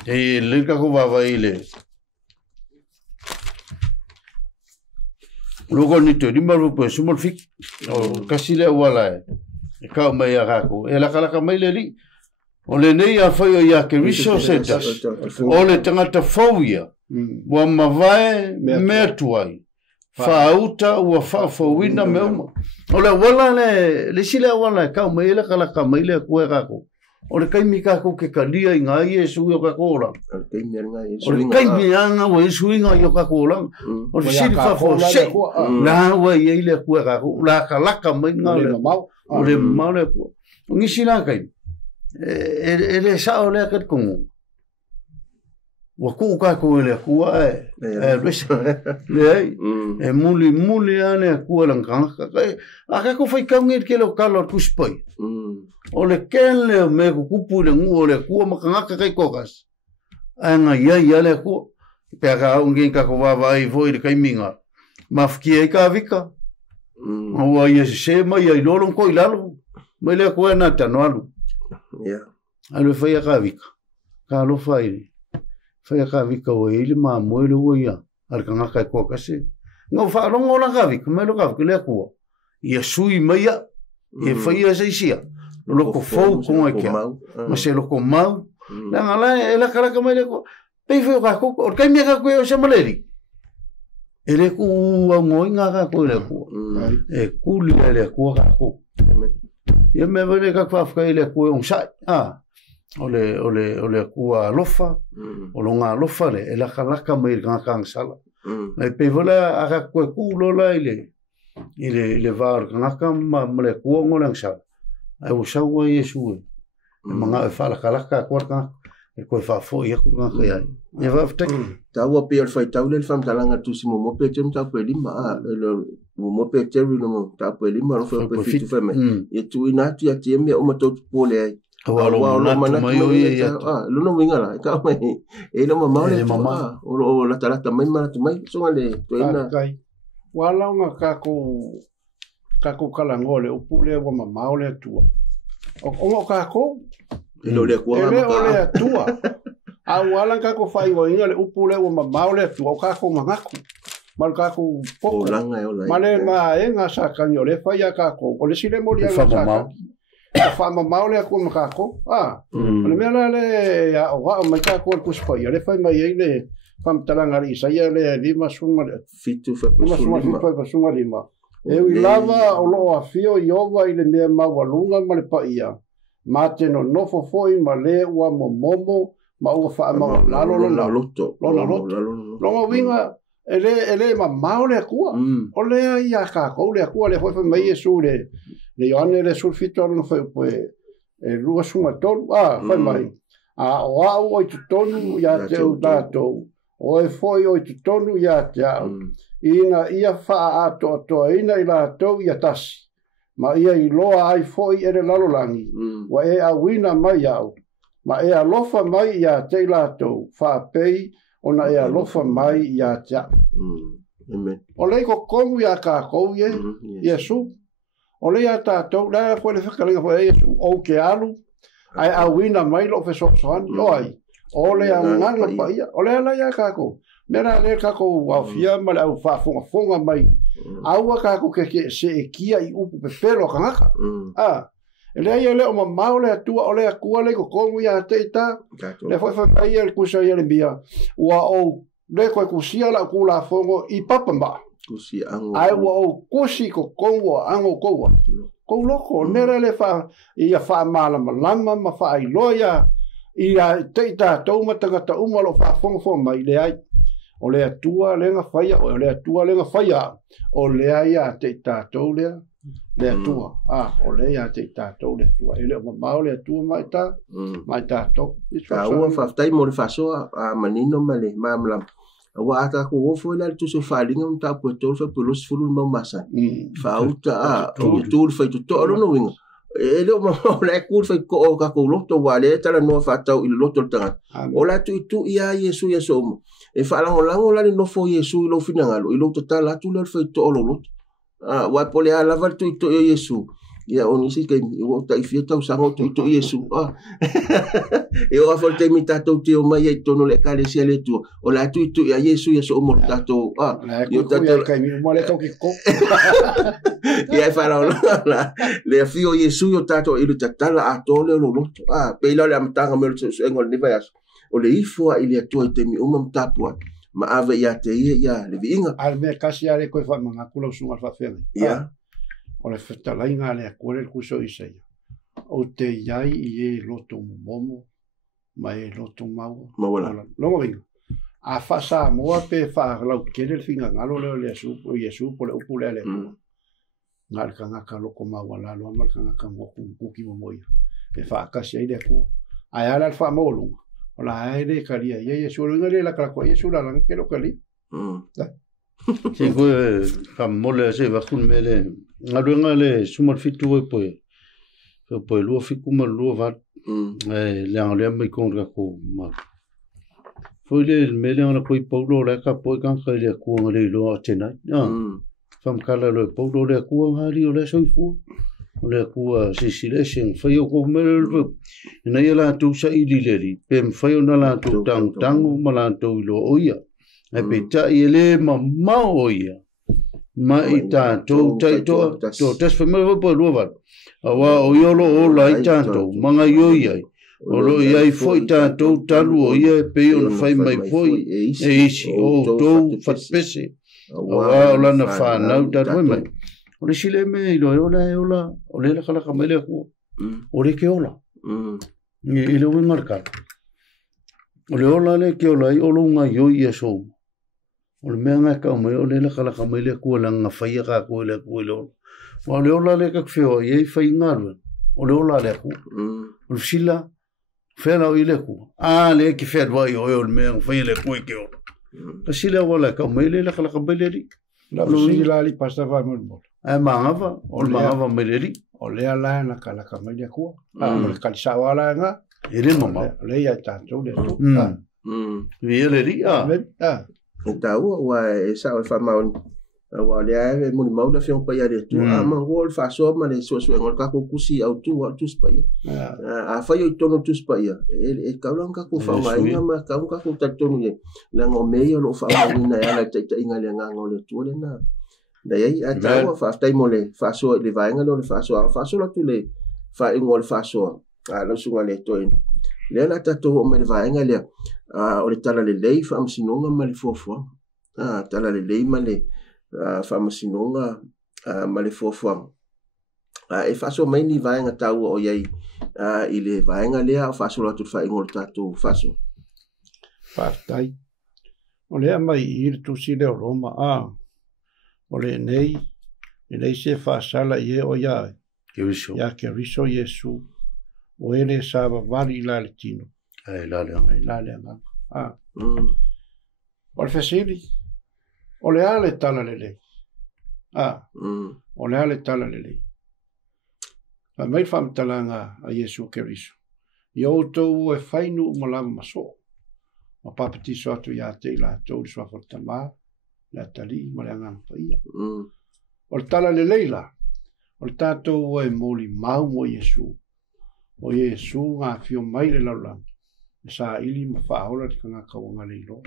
e le ka ko va ile luego ni te rimba po sumol fik o kasile wala e ka mai aga ko e la kala ka mai le li o le nei a foi ya ke riso setas o le tangata fobia wa mavae metuai fa uta wa fa fowina me o le wala le sile wala ka mai le kala ka mai le ko ga ko o le kai mika ko ke kalia inga I su yo ka kola o le kai mianga o su inga yo ka kola o le sili fa fo se na wa ye le ku ga ko la ka mai nga le o le mau le ko ngi sila kai ele sa o le ka ko wa ku ka ko le ku e muli ane ku la nga ka ko fai ka ngir ke lo kalo ku spai o le kele me ku kupu le ngu o le ku ma kanga kai kokas anga ya le ku Pea ka au ngen ka ko vai foi le kaiminga. Ma fiki ka vika. Ua ia se mai ai lolo ko ilalo. Mai le ko na tano alu. Yeah. Alu fai ka vika. Ka lo fai. Fai ka vika o ile ma mo le o ia. Al ka ka ko ka se. Ngo fa lo ngola ka vika, mai lo ka vika le ko. Ia sui mai ia. E fai ia se sia. Lo ko fo ko ai ka. Ma se lo ko mau. Na ngala ela kala ka mai le ko. Pei fai ka ko. O kai me ka ko o se maleri. Ele ku au ngoinga ka ko le ko. E kuli le ko ka ko. Ia me vele ka fa ile ko un sai. Ole ku lofa. O longa lofa le ela kalaka mai ka sala. Mai pe vola aga ko ku lo la ile var ka ma le ku ngolang sa. Ai o sa wa Yesu. Manga fa la kalaka ko ka e ko fa fo ia ku ka ia. Ia va ftek. Taua pe fai tau le fam talanga tu simo mo pe tem ta pe lima mo pe te no ta pe lima no fa pe fitu fa me e tu ina tu ya tieme o mato pole ai wa lo mana tu lo no winga la ka mai e lo mama le o la tala mai mana tu mai so le to ina kai wala nga ka ko kala ngole o pule wa mama o le tu o ka ko lo le ko ma tu a wala ka ko fai wa inga le upule o mamau le tu o ka ko mangaku mal ka ko o langa e o lai male ma e nga sa ka nyole fai ka ko o le sile mo dia nga sa ka fa mamau le ko ka ko le me le ya o ga ma ka ko ku spa le fai mai le fam talanga ri sa ya le lima suma fitu fa suma lima e wi lava o lo afio iova ile me ma walunga ma le pa ia mate no fo foi ma le wa momo ma o fa ma lalo lo winga ele ma maule ku o le ia ka ko le ku le foi mai Yesu le Ioane le sulfito no foi e lua suma tolu foi mai o tu tonu ya te dato o e foi o tu tonu ya te ina ia fa to ina ila to ya tas ma ia I loa ai foi ele lalolangi wa e a wina mai au ma e alofa mai ia te lato fa pei ona e alofa mai ia tia amen o le ko komu ia ka ko ye Yesu o le ia tatou la ko le whakalinga fo Yesu o ke alu ai a wina mai lo fe soan lo ai o le anganga pa ia o le ala ia ka ko mera le ka ko wa fia ma le au fa fonga mai aua ka ko ke se kia I upu pe pelo kangaka ele ia le o mamau le atua o le akua le ko komu ia teita le foi ai el kusa ia le bia wa o le ko kusia la kula fongo I papa ma kusi ango ai wa o kusi ko kongo ango ko loko nera le fa ia fa mala malama ma fa ai loia ia teita toma tangata umalo fa fongo mai le ai o le atua lenga faia o le atua lenga faia o le ia teita tole le atua o le ia teita tole atua ele o mau le atua mai ta to ta ua fa tai mo le faso a manino male mamla wa ata ko wo fo la tu so falinga ta po to fa po los fulu mo masa fa uta o tu fa to no winga ele o mau le ku fa ko ka ko lo to wale ta no fa ta I lo to tanga o la tu ia Yesu e fa lango la no fo Yesu lo finanga lo to ta la tu le fa to lo wa pole ala va tu Yesu ia oni si ke o ta fieta o sango tu Yesu e o fa te mita to te o mai to no le kale si le tu o la tu ia Yesu o mo ta to yo ta to kai mi mo le to ki ko ia fa la le fio Yesu o ta to I ta la a to le lo pe la le amtanga me so engol ni va o le ifo ile to te mi o ta po ma ave ia te ia le vinga al me kasi ale ko fa manga kulo sunga fa fe ia o le feta lainga le akore kuso Isaia o te iai I loto momo ma loto mau longo vinga a fa sa moa pe fa lau kele le finga ngalo le Yesu po le upu le ngal kanga ka loko mau la lo mal kanga ka mo kuki mo moia pe fa kasi ai le ku ai ala fa molu la aire kalia Yesu lo ngale la ko Yesu la nga ke lo kali si ko kam mole se va kun mele ngale sumar fitu po lo fiku ma lo va le ngale mai kon ka ko ma foi le mele ona koi paulo le ka poi kan ka le ku ngale lo tena fam kala le paulo le ku ngari o le soifu o le ku sisile foi o ko mele na yela tu sa idileli pem foi ona la tu tang ma la tu lo oia e peta ile ma oia ma ita to tes foi me po lo va awa o yolo o la ita to manga yo ia olo ia foi tanto talu o ia pe on fai mai foi e isi o to fatpese awa ola na fa na talu mai ole sile me lo ola ole la kala kamele ko ole ke ola ni ile o marcar ole ola le ke ola olo nga yo ia so ole me nga ka me ole la kala kamele ko la nga fai ga ko le ole ola le ka fio ia fai ngalo ole ola le ko ole sila fela o ile ku le ki fet wa yo el me foi le ku ke o kasi le wala ka me le la kala beleri la sila li pasta va mo mangava o mangava meleri o le ala na kala ka me le ku le ka sa wala nga ile mama le ya tanto le tu vieleri ta wa sa fa maun wa le ave mo mau da fion pa ya de tu ma gol fa so ma le so ngol ka ku kusi au tu spa a fa yo tono tu spa ya e ka lan ka ku fa mai ma ka ku ta tono ye la ngo me yo lo fa ni na ya la ta inga le nga ngol tu le na da ye a ta wa fa sta mo le fa so le va nga lo le fa so la tu le fa ngol fa so a lo su ngale to le la ta to me le va nga le o le tala le lei fa am sinonga ma le fofo tala le lei ma le famasinonga ma le fofoaga e faaso mai ni vaega tau o iai i le vaega lea o faaso atu le faaiga o le tatou faaso faafetai o lea mai i le tusi le oroma o le nei se faasala i e o ia ia keriso iesu o e le sa vavali i la le tino laleaga o le fesili o le ale tala lele o le ale tala lele fa mai fam talanga a Yesu Keriso yo to e fainu malama maso ma papati so atu ya te la to so fortama la tali malanga faia o le tala lele la o le tato e moli mau mo Yesu o Yesu nga fio mai le laulang sa ili ma fa ola te kanga kaunga leilo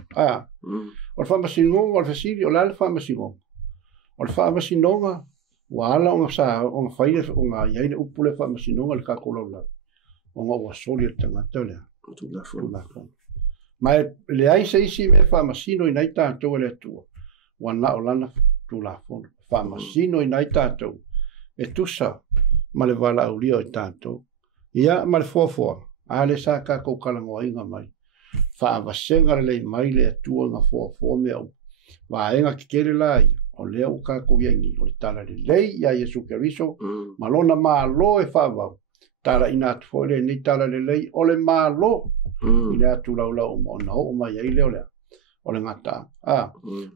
o le whamasinonga o le fasiri o le whamasinonga o le whamasinonga wa ala o nga sa o nga whaile o nga iaine upu le whamasinonga le kakolaula o nga ua soli le tangata lea tulafon ma le ai se isi me whamasino i nai tātou le atua wa na o lana tulafon whamasino i nai tātou e tusa ma le wala aulia o tātou ia ma le fuafua ale sa ka ko kalango inga mai fa vasenga le mai le atua nga fo me wa enga kikele lai o le o ka ko yengi o tala le lei ya Yesu Keriso malona ma lo e fa va tala ina fo le ni tala le lei o le ma lo ina tu la o no o mai ile o le ngata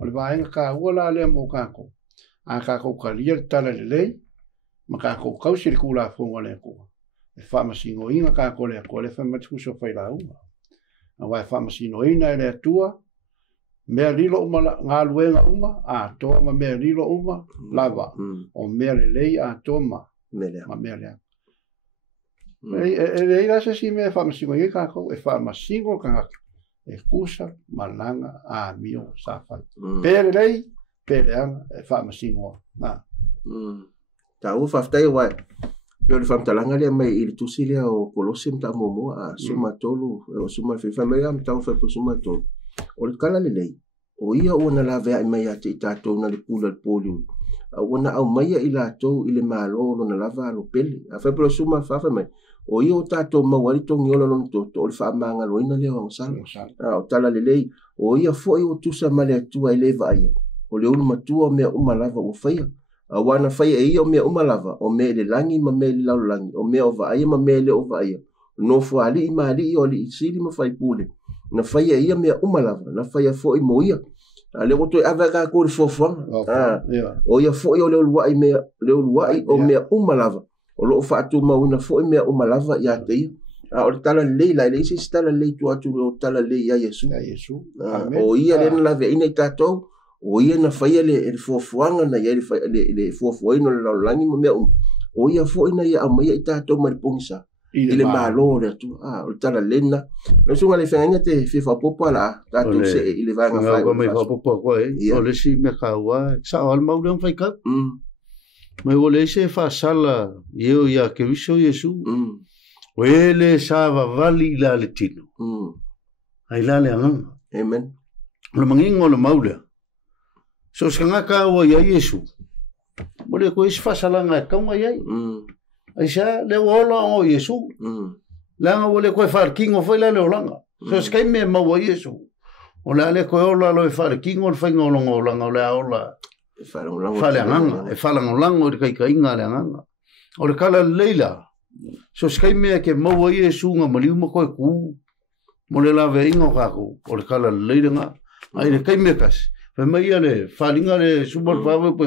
o le va enga ka wala le mo ka ko a ka ko ka lia tala le lei ma ka ko kausi le kula fo ngole ko whamasingo inga ka kole whamatu so whai la uma. A wai whamasino ina ele atua, mea lilo uma ngā luenga uma, toa ma mea lilo uma, lava. O mea le lei toa ma mea lea. E leila se si mea whamasingo inga ka ko, e whamasingo ka ngaki. E kusa, malanga, mio, safai. Pere lei, pere anga, e whamasingo. Tau whaftai wai. Yo le famtalanga le mai il tusi le o Colossim ta momo suma tolu o suma fe famai am tau fa suma tolu o le kala le lei o ia ona la ve mai ati tatou na le pula le polio ona au mai i la tou i le malo na lava lo pele a fa pro suma fa mai o ia o tatou mawali tongi ola lon to o le fa manga lo ina le o sala o tala le lei o ia foi o tusa male atua i le vai o le ulu matua me uma lava o faia wana fai e ia o mea umalava o mea le langi ma mea le laulangi o mea o vaia ma mea le o vaia no fuali i maali i o li isili ma fai pule na fai e ia mea umalava na fai a fo i mo ia le roto e ava ka kore fofuanga o ia fo i o le uluai mea le uluai o mea umalava o lo fa atu mawina fo i mea umalava ia te ia o le tala lei la le isi tala lei tu atu o tala lei ia Yesu o ia le na ve ina tatou o ia na faia le fuafuanga na ia le fuafuaino le laulangi ma mea o ia fo ina ia amai i tatou ma le pongisa i le malo le atu o tala lena le sunga le whenga te fifa popo la tatou se i le vanga fai o me popo ko o le si me kaua sa al mau le fai ka mai o le se fa sala io ia ke viso Yesu o ele sava vali la le tino ai la le anga amen le mangingo le mau le so skanga ka o ia Yesu mo le ko is fa sala nga ka nga ia ai sa le ola o Yesu la nga o le ko fa kingo foi la le olanga so skai me mau Yesu o la le ko ola lo fa kingo fa ngolo ngolanga o la ola fale anga e fala ngolanga o kai kai nga le anga o le kala leila so skai me ke mau Yesu nga maliu mo ko ku mo le lave ingo ka ko o le kala leila nga ai le kai me kas fa mai ale falinga le super power po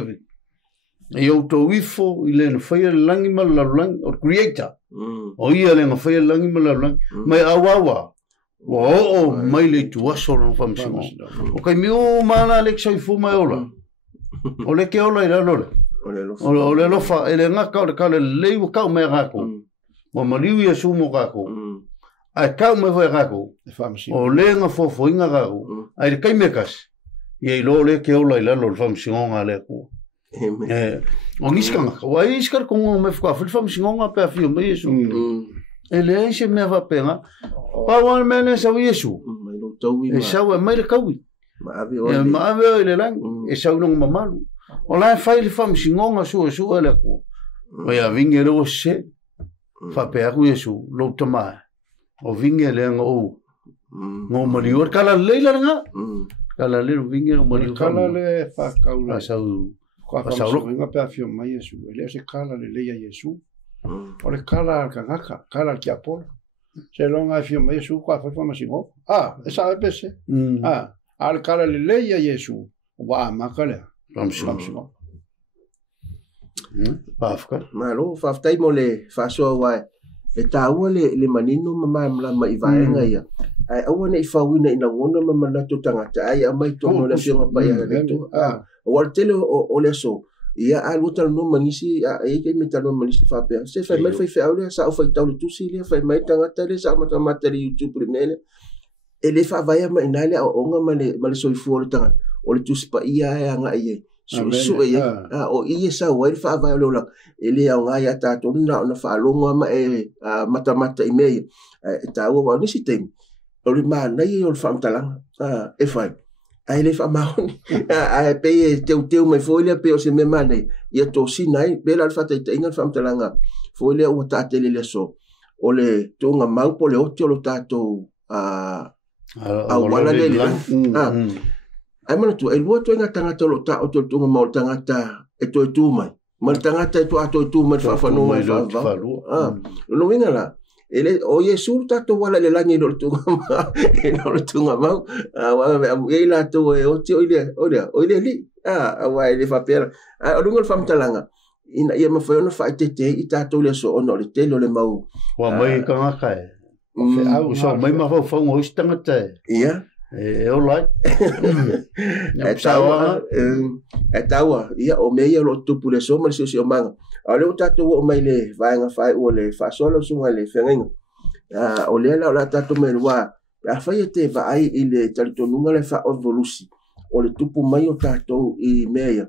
e o to wifo i le fai langi mal lang o creator o ia le fai langi mal lang mai awawa o mai le tu aso no fam simo o kai mi o mana le sai fu mai ola o le ke ola ira lole o le lofa ele nga ka le kale le u ka me ga ko mo maliu ia sumo ga ko ai ka me foi ga ko o le nga fo inga ga ko ai kai me kas e lo le ke ola ira lo fam simo nga le ko o ngiskanga wa iskar ko me fka fam simo nga pe fi me Yesu ele se me va pena pa wan mene sa Yesu e sa wa mai le kawi ma ave le lang e sa no mamalu o la fai le fam singonga su ele ko o ya vinge lo se fa pe a Yesu lo toma o vinge le ngo no malior kala leila nga kala le vinge no malior kala le fa kaula sa fa lo nga pe afio mai Yesu ele se kala le leia Yesu o le kala kangaka kala ki apol se longa afio mai Yesu kwa fa ma singo esa pese al kala le leia Yesu wa makale Ramsingo. Pafka. Malo, faftai mo le faso wa e taua le manino mama mla mai vaenga ia. Ai aua nei fawina ina ngona mama na to tangata ai amai to no le fionga pa ia leto. O tele o le so. Ia a luta no manisi e ke mita no manisi fa pe. Se fa mai fa aule sa o fa tau tu si le fa mai tangata le sa mata mata le YouTube primele. Ele fa vai mai nale o onga male so fu o tanga. O le tusi pa ia e anga ie. So ia o ia sa wai fa vai lo la. Ele au nga ia tato na fa longa ma e mata mata i mei. E ta o wa nisi tem. O le ma na ia o fa mtalang. E fai. Ai le fa ma. Ai pe teu mai foi le pe o se me mane. Ia to si nai be la fa te inga fa mtalanga. Foi le o ta tele le so. O le tonga mau po le o te lo tato wala le ai mana tu e lua tu nga tangata lo ta o tu nga mau tangata e tu mai mal tangata e tu ato tu mai fa no mai fa no vinga la ele o Yesu ta to wala le langi lo tu e no tu nga mau wa e la to e o ti o ile li wa ele fa pera o lungo fa mtalanga ina ia ma fa no fa te i ta to le so no le te lo le mau wa mai ka nga kai o so mai ma fa o istangata ia o lai e taua ia o meia lo tupu le so mal si o manga o le tato o mai le vaenga fai o le fa solo sunga le fengenga o le la tato me wa a fai te va ai ile talito nunga le fa o volusi o le tupu mai o tato i meia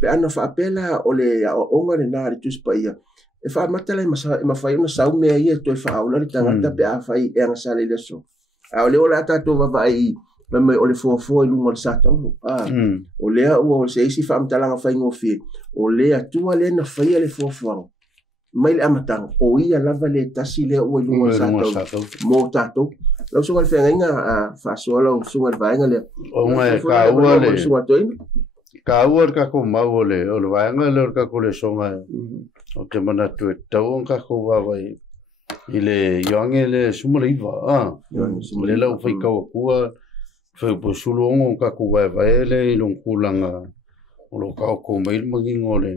pe ana fa apela o le onga le na le tuspa ia e fa matala ma fai una sau me ia to fa o le tangata pe a fai e nga sale le so o le ola tato va vai me o le fo i lungo le sata o le o se isi fa mtalanga fai ngofi o le atua le na fai le fo mai le amatang o ia lava le tasi le o lungo le sata mo tato lo so le fenga fa solo sunga vaenga le o mai ka ua le ka ua ka ko mau le o le vaenga le ka ko le songa o te mana tu tau ka ko va vai ile yoange le sumole iwa le lau fai kaua kua fai po suluongo ka kua vai le ilong kulanga o lo kau ko mail mangingo le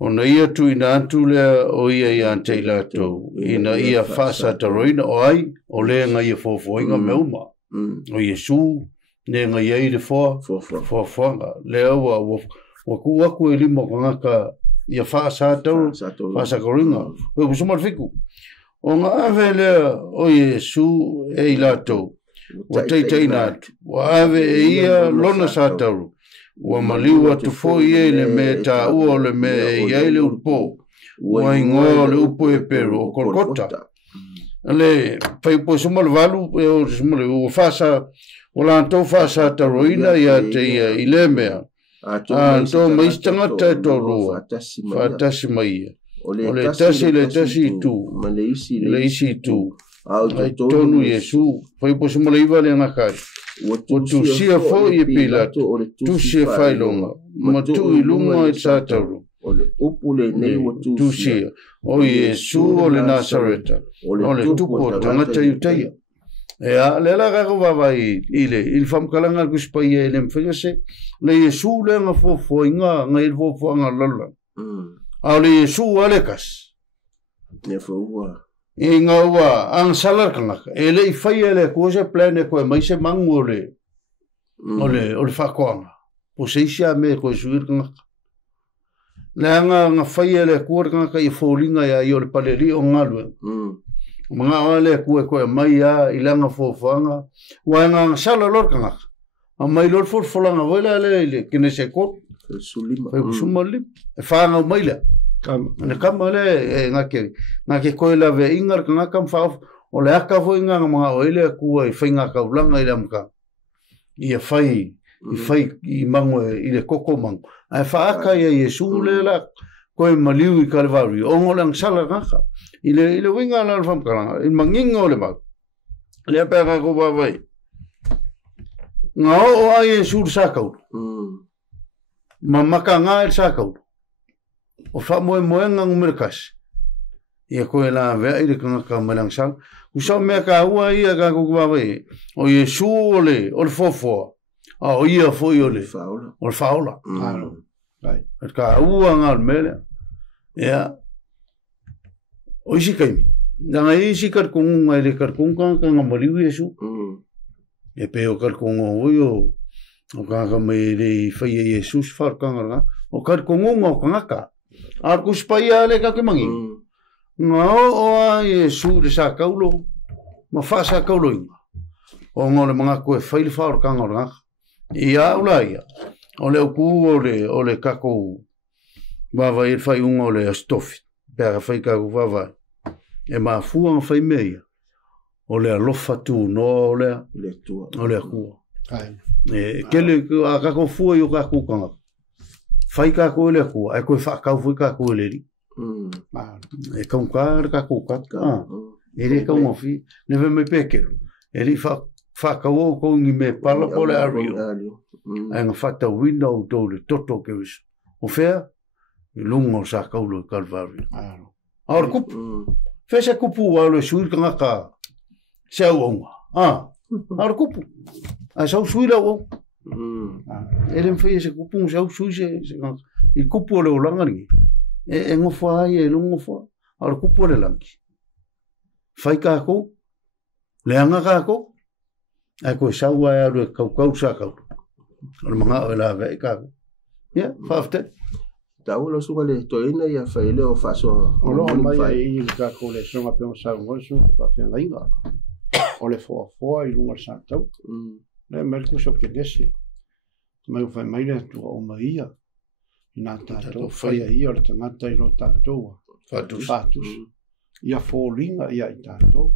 Ona ia tu ina antu lea o ia i ante lato. Ina ia whasa taroina o ai, o lea ngai e whofoinga me uma. O Iesu, ne ngai ei de whoanga. Lea wa kuaku e lima kangaka ia whasa taro, whasa koringa. Koe kusumar fiku. O ngā ave lea o Iesu e lato. Wa teitei nātu. Wa ave e ia lona sa taru. Wa maliwa tu fo ie le me ta ua le me e iai le upo. Wa ingoa le upo e peru o Kolkota. Ale, fai po sumal valu, o sumal o fasa, o lantou fasa taroina ia te ia i le mea. Anto maistangata e torua. Fatasi mai. O le tasi tu. Le isi tu. Ai tonu Iesu. Fai po sumal iwa le ngakai. O tu sia fo i pilato, tu sia fai longa, ma tu i lunga i tātaru. O le upu le nei o tu sia, o Iesu o le Nasareta, o le tupo tangata iutaia. E a le la kako wawai i le whamkalanga kuspai e le mwhingase, le Iesu le nga fofoinga, nga il fofoanga lala. A le Iesu alekas. Ne fawua. I ngā ua ang salar kangaka. E le i whai e le kose plane koe mai se mangu o le whakoanga. Po se isia me koe suir kangaka. Le anga ngā whai e le kua kangaka i whaulinga ia i o le paleri o ngalue. Mga o le kua koe mai a i langa whawhanga. Wa ngā salar lor kangaka. A mai lor whawhanga wela le kine se kot. Sumalim. E whaanga o maila. Ane kama le ngake koe la ve ingar ka ngakam whaaf o le aka fo inga mga oele a kua i whainga kaulanga i le amka i a whai i mango i le koko mango a whaaka i a Iesu le la koe maliu i Kalvari ongo lang sala ngaka i le winga la whamkaranga i manginga o le mau le apeka ko wawai nga o a Iesu sakau ma maka ngā il sakau o fa moe ngang merkas ia koe la vea i le kangaka malangsang usau mea ka ua ia ka kukuwawe o Iesu o le fofoa a o ia foi o le faula at ka ua ngal mele ia o isi kaimi nanga isi karkunga i le karkunga ka ngamaliu Iesu e pe o karkunga oi o kanga me le whaia Iesu wharkanga o karkunga o kangaka Arku spaya le ka kemangi. Nga o a Iesu le sa kaulo. Ma fa sa kaulo inga. O ngole mga koe whaile whaor kanga o ngaka. Ia ula ia. O le uku o le kako. Wawa i whai unga o le astofi. Pera whai kako wawa. E maa fuanga whai mea. O le alofa tu no o le kua. E kele a kako fua i o kako kanga. Fai ka koe le kua, ai koe whakau fui ka koe le ri. E kaunka ka kukaka. E re kaungofi, newe me pekero. E ri whakau o koungi me pala po le ario. Ai ngā whata wina o tau le toto ke wisu. O whea, i lungo sa kaulo i Kalvari. Aora kupu. Whea se kupu wa le suir ka ngaka se au onga. Aora kupu. Ai sau suira o. Ele mfai se kupu sa sui se i kupu le olanga ni e ngofa ai e lungo fa al kupu le lanki fai ka ko le anga ka ko ai ko sa wa ya ru kau sa ka al manga la ve ka ya fafte ta ulo su le to ina ya fai le o fa so o lo mai i ka ko le so ma pe sa mo su pa fe nga o le fo i lungo sa tau le merku so ke desi mai o fai mai le tu o mai ia ina tātou whai ai o le tangata i lo tātou fatus ia fōlinga ia i tātou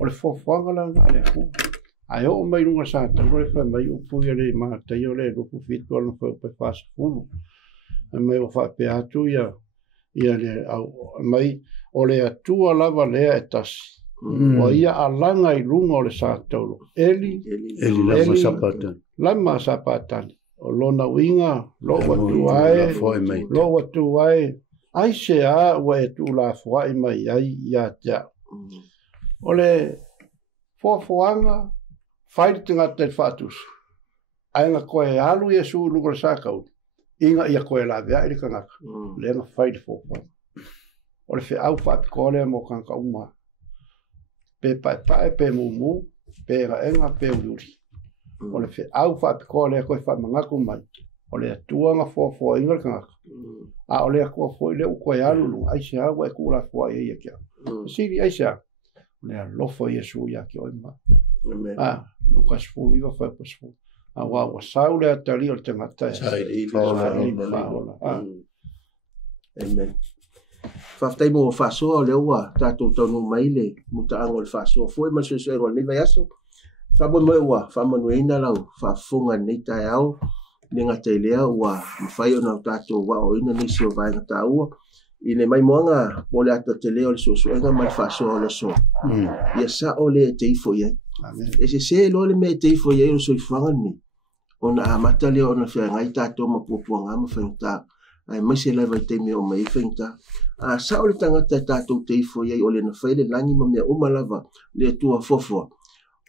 o le fōwhanga la ngā le hu ai o mai runga sa tātou le whai mai o pui le mātai o le rupu fitu anu whai upe whasa funu mai o whai pe atu ia le mai o le atua lava lea e tasi o ia alanga i lunga o le sa tātou Eli lama sapatani o lona winga lo watu ai ai se a wa tu la foi mai ai ya ja ole foanga fighting at the fatus ai na koe alu Iesu lugar sakau inga ia koe la vea ili kangaka le nga fai le fōpua o le fe au whaapikole mo kanka uma pe pae pe mumu pe raenga pe uriuri o le fe au whaapikole koe whaamangaku mai o le atua nga fōpua inga le kangaka a o le akua fōi le ukoe alulu aise hawa e kura fua e ia kia siri aise hawa le lofo Yesu ia ki oima Lukas fulu iwa fai pasfu wa saule atali o te ngata amen faftai mo faso le ua tatou tonu mai le mutaanga o le faso foi ma se se le vai aso fa mo ua fa manuina lau fa funga nei tai au le ngata lea ua fai ona tatou wa o ina ni se vai ngata ua ine mai moanga o le ata te leo le sosuenga mai faso o le so ia sa o le te ifo ia e se lo le me te ifo ia o so ifanga ni ona amata leo ona fia ngai tatou mapupuanga ma fenta ai mai se leva te me o mai fenta a sa o le tangata tatou te ifo ia o le na fai le langi ma mea umalava le tua fofo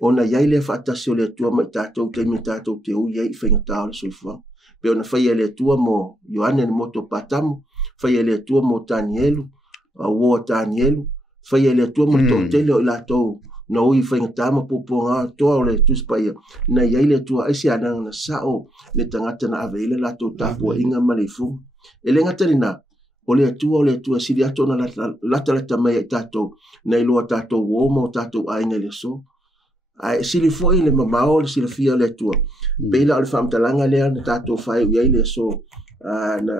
ona iai le fatasi o le tua mai tatou te me tatou te u iai fenta o le so ifanga pe ona fai le tua mo Ioane moto patamu fai le tua mo Tanielu wo Tanielu fai le tua mo totele o la to no i fai tama poponga to le tuspaia na ia le tua isi ana na sao le tangata na avele la to tapu inga malifu ele ngatalina o le tua sili ato na la mai tato na ilo tato wo mo tato aina le so ai sili foi le mamao le sili fia le tua bela o famtalanga le na tato fai ia le so na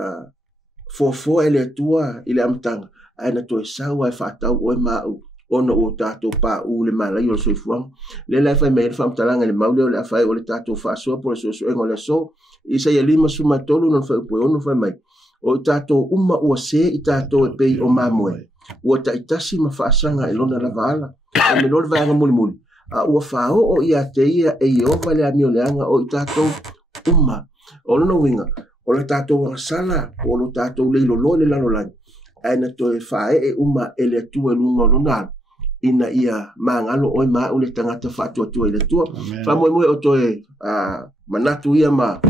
fo ele tua ile amtanga ai na to sawa fa tau o mau ona o tato pa u le mala yo so fuang le la fa me fam talanga le maule le fa o le tato fa so por so ngole so isa ye lima suma tolu non fa po ono fa mai o tato umma o se i tato e pe o mamoe o ta itasi ma fa sanga e lona la vala e me lor va ngul mul a o fa o ia te ia e o vale a mio leanga o tato umma o no winga o le tato wa sala o lo tato le lo le la lo la ana to e fa e umma ele tu e lungo lona ina ia mangalo o ma o le tangata fa tu ele tu fa mo o to e manatu ia ma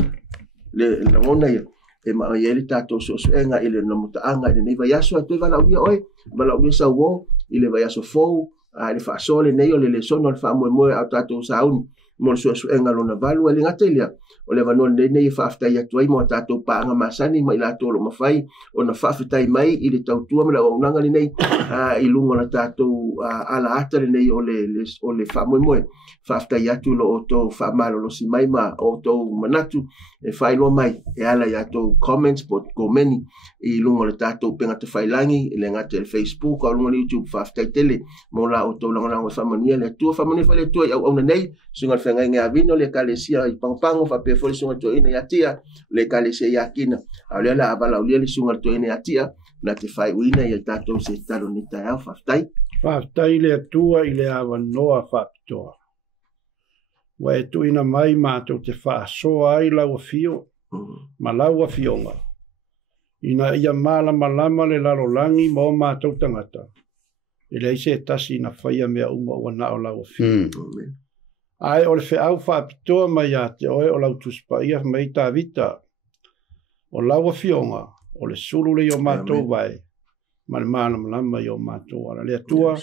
le ngona ia e ma ia le tato so enga ile no mutaanga ni va yaso to va la uia oi va la uia sa wo ile va yaso fo le fa sole nei o le sono fa mo a tato sa un mo so enga lona valu ele ngatelia o le vanon nei fa afta ia tu ai mo tato pa nga masani mai la tolo mafai ona fa fitai mai ile tautua mala o nanga nei i lungo na tato ala ata nei o le fa mo fa afta ia tu lo to fa malo lo si mai ma o to manatu e fai lo mai e ala ia to comments but go many i lungo na tato penga te fai langi le ngate le Facebook o lungo YouTube fa afta tele mo la o to longa na fa mania le tu fa mania fa le tu au nei sunga fa ngai avino le kalesia i pangpango fa pe fo sunga to ina yatia le kalesia yakina au le la bala u le sunga to ina yatia na te fai wina ia tato se talo ni ta fa tai le tua ile ava noa fa toa wa tu ina mai ma to te fa so ai la o fio ma la o fionga ina ia mala malama le lalo langi mo ma to tangata ile se tasi na faia me uma o na o la o fio ai o le fe au fa pitoa mai ate oe o lau tuspaia mai ta vita o lau fionga o le sulu le o matou vai ma le malama i o matou ala le atua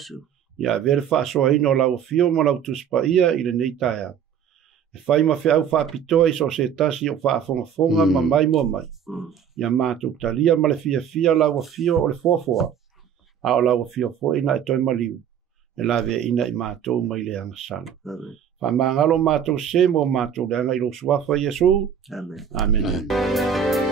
ia vere fa so ai no lau fio mo lau tuspaia i le nei taia e fai ma fe au fa pitoa i so se tasi o fa fonga ma mai mo mai ia matou talia ma le fia lau fio o le fofoa a o lau fio fo ina e toi maliu e la ve ina i matou mai le angasana Mangalo matou se mo matou le ngai lo suafa Yesu. Amen.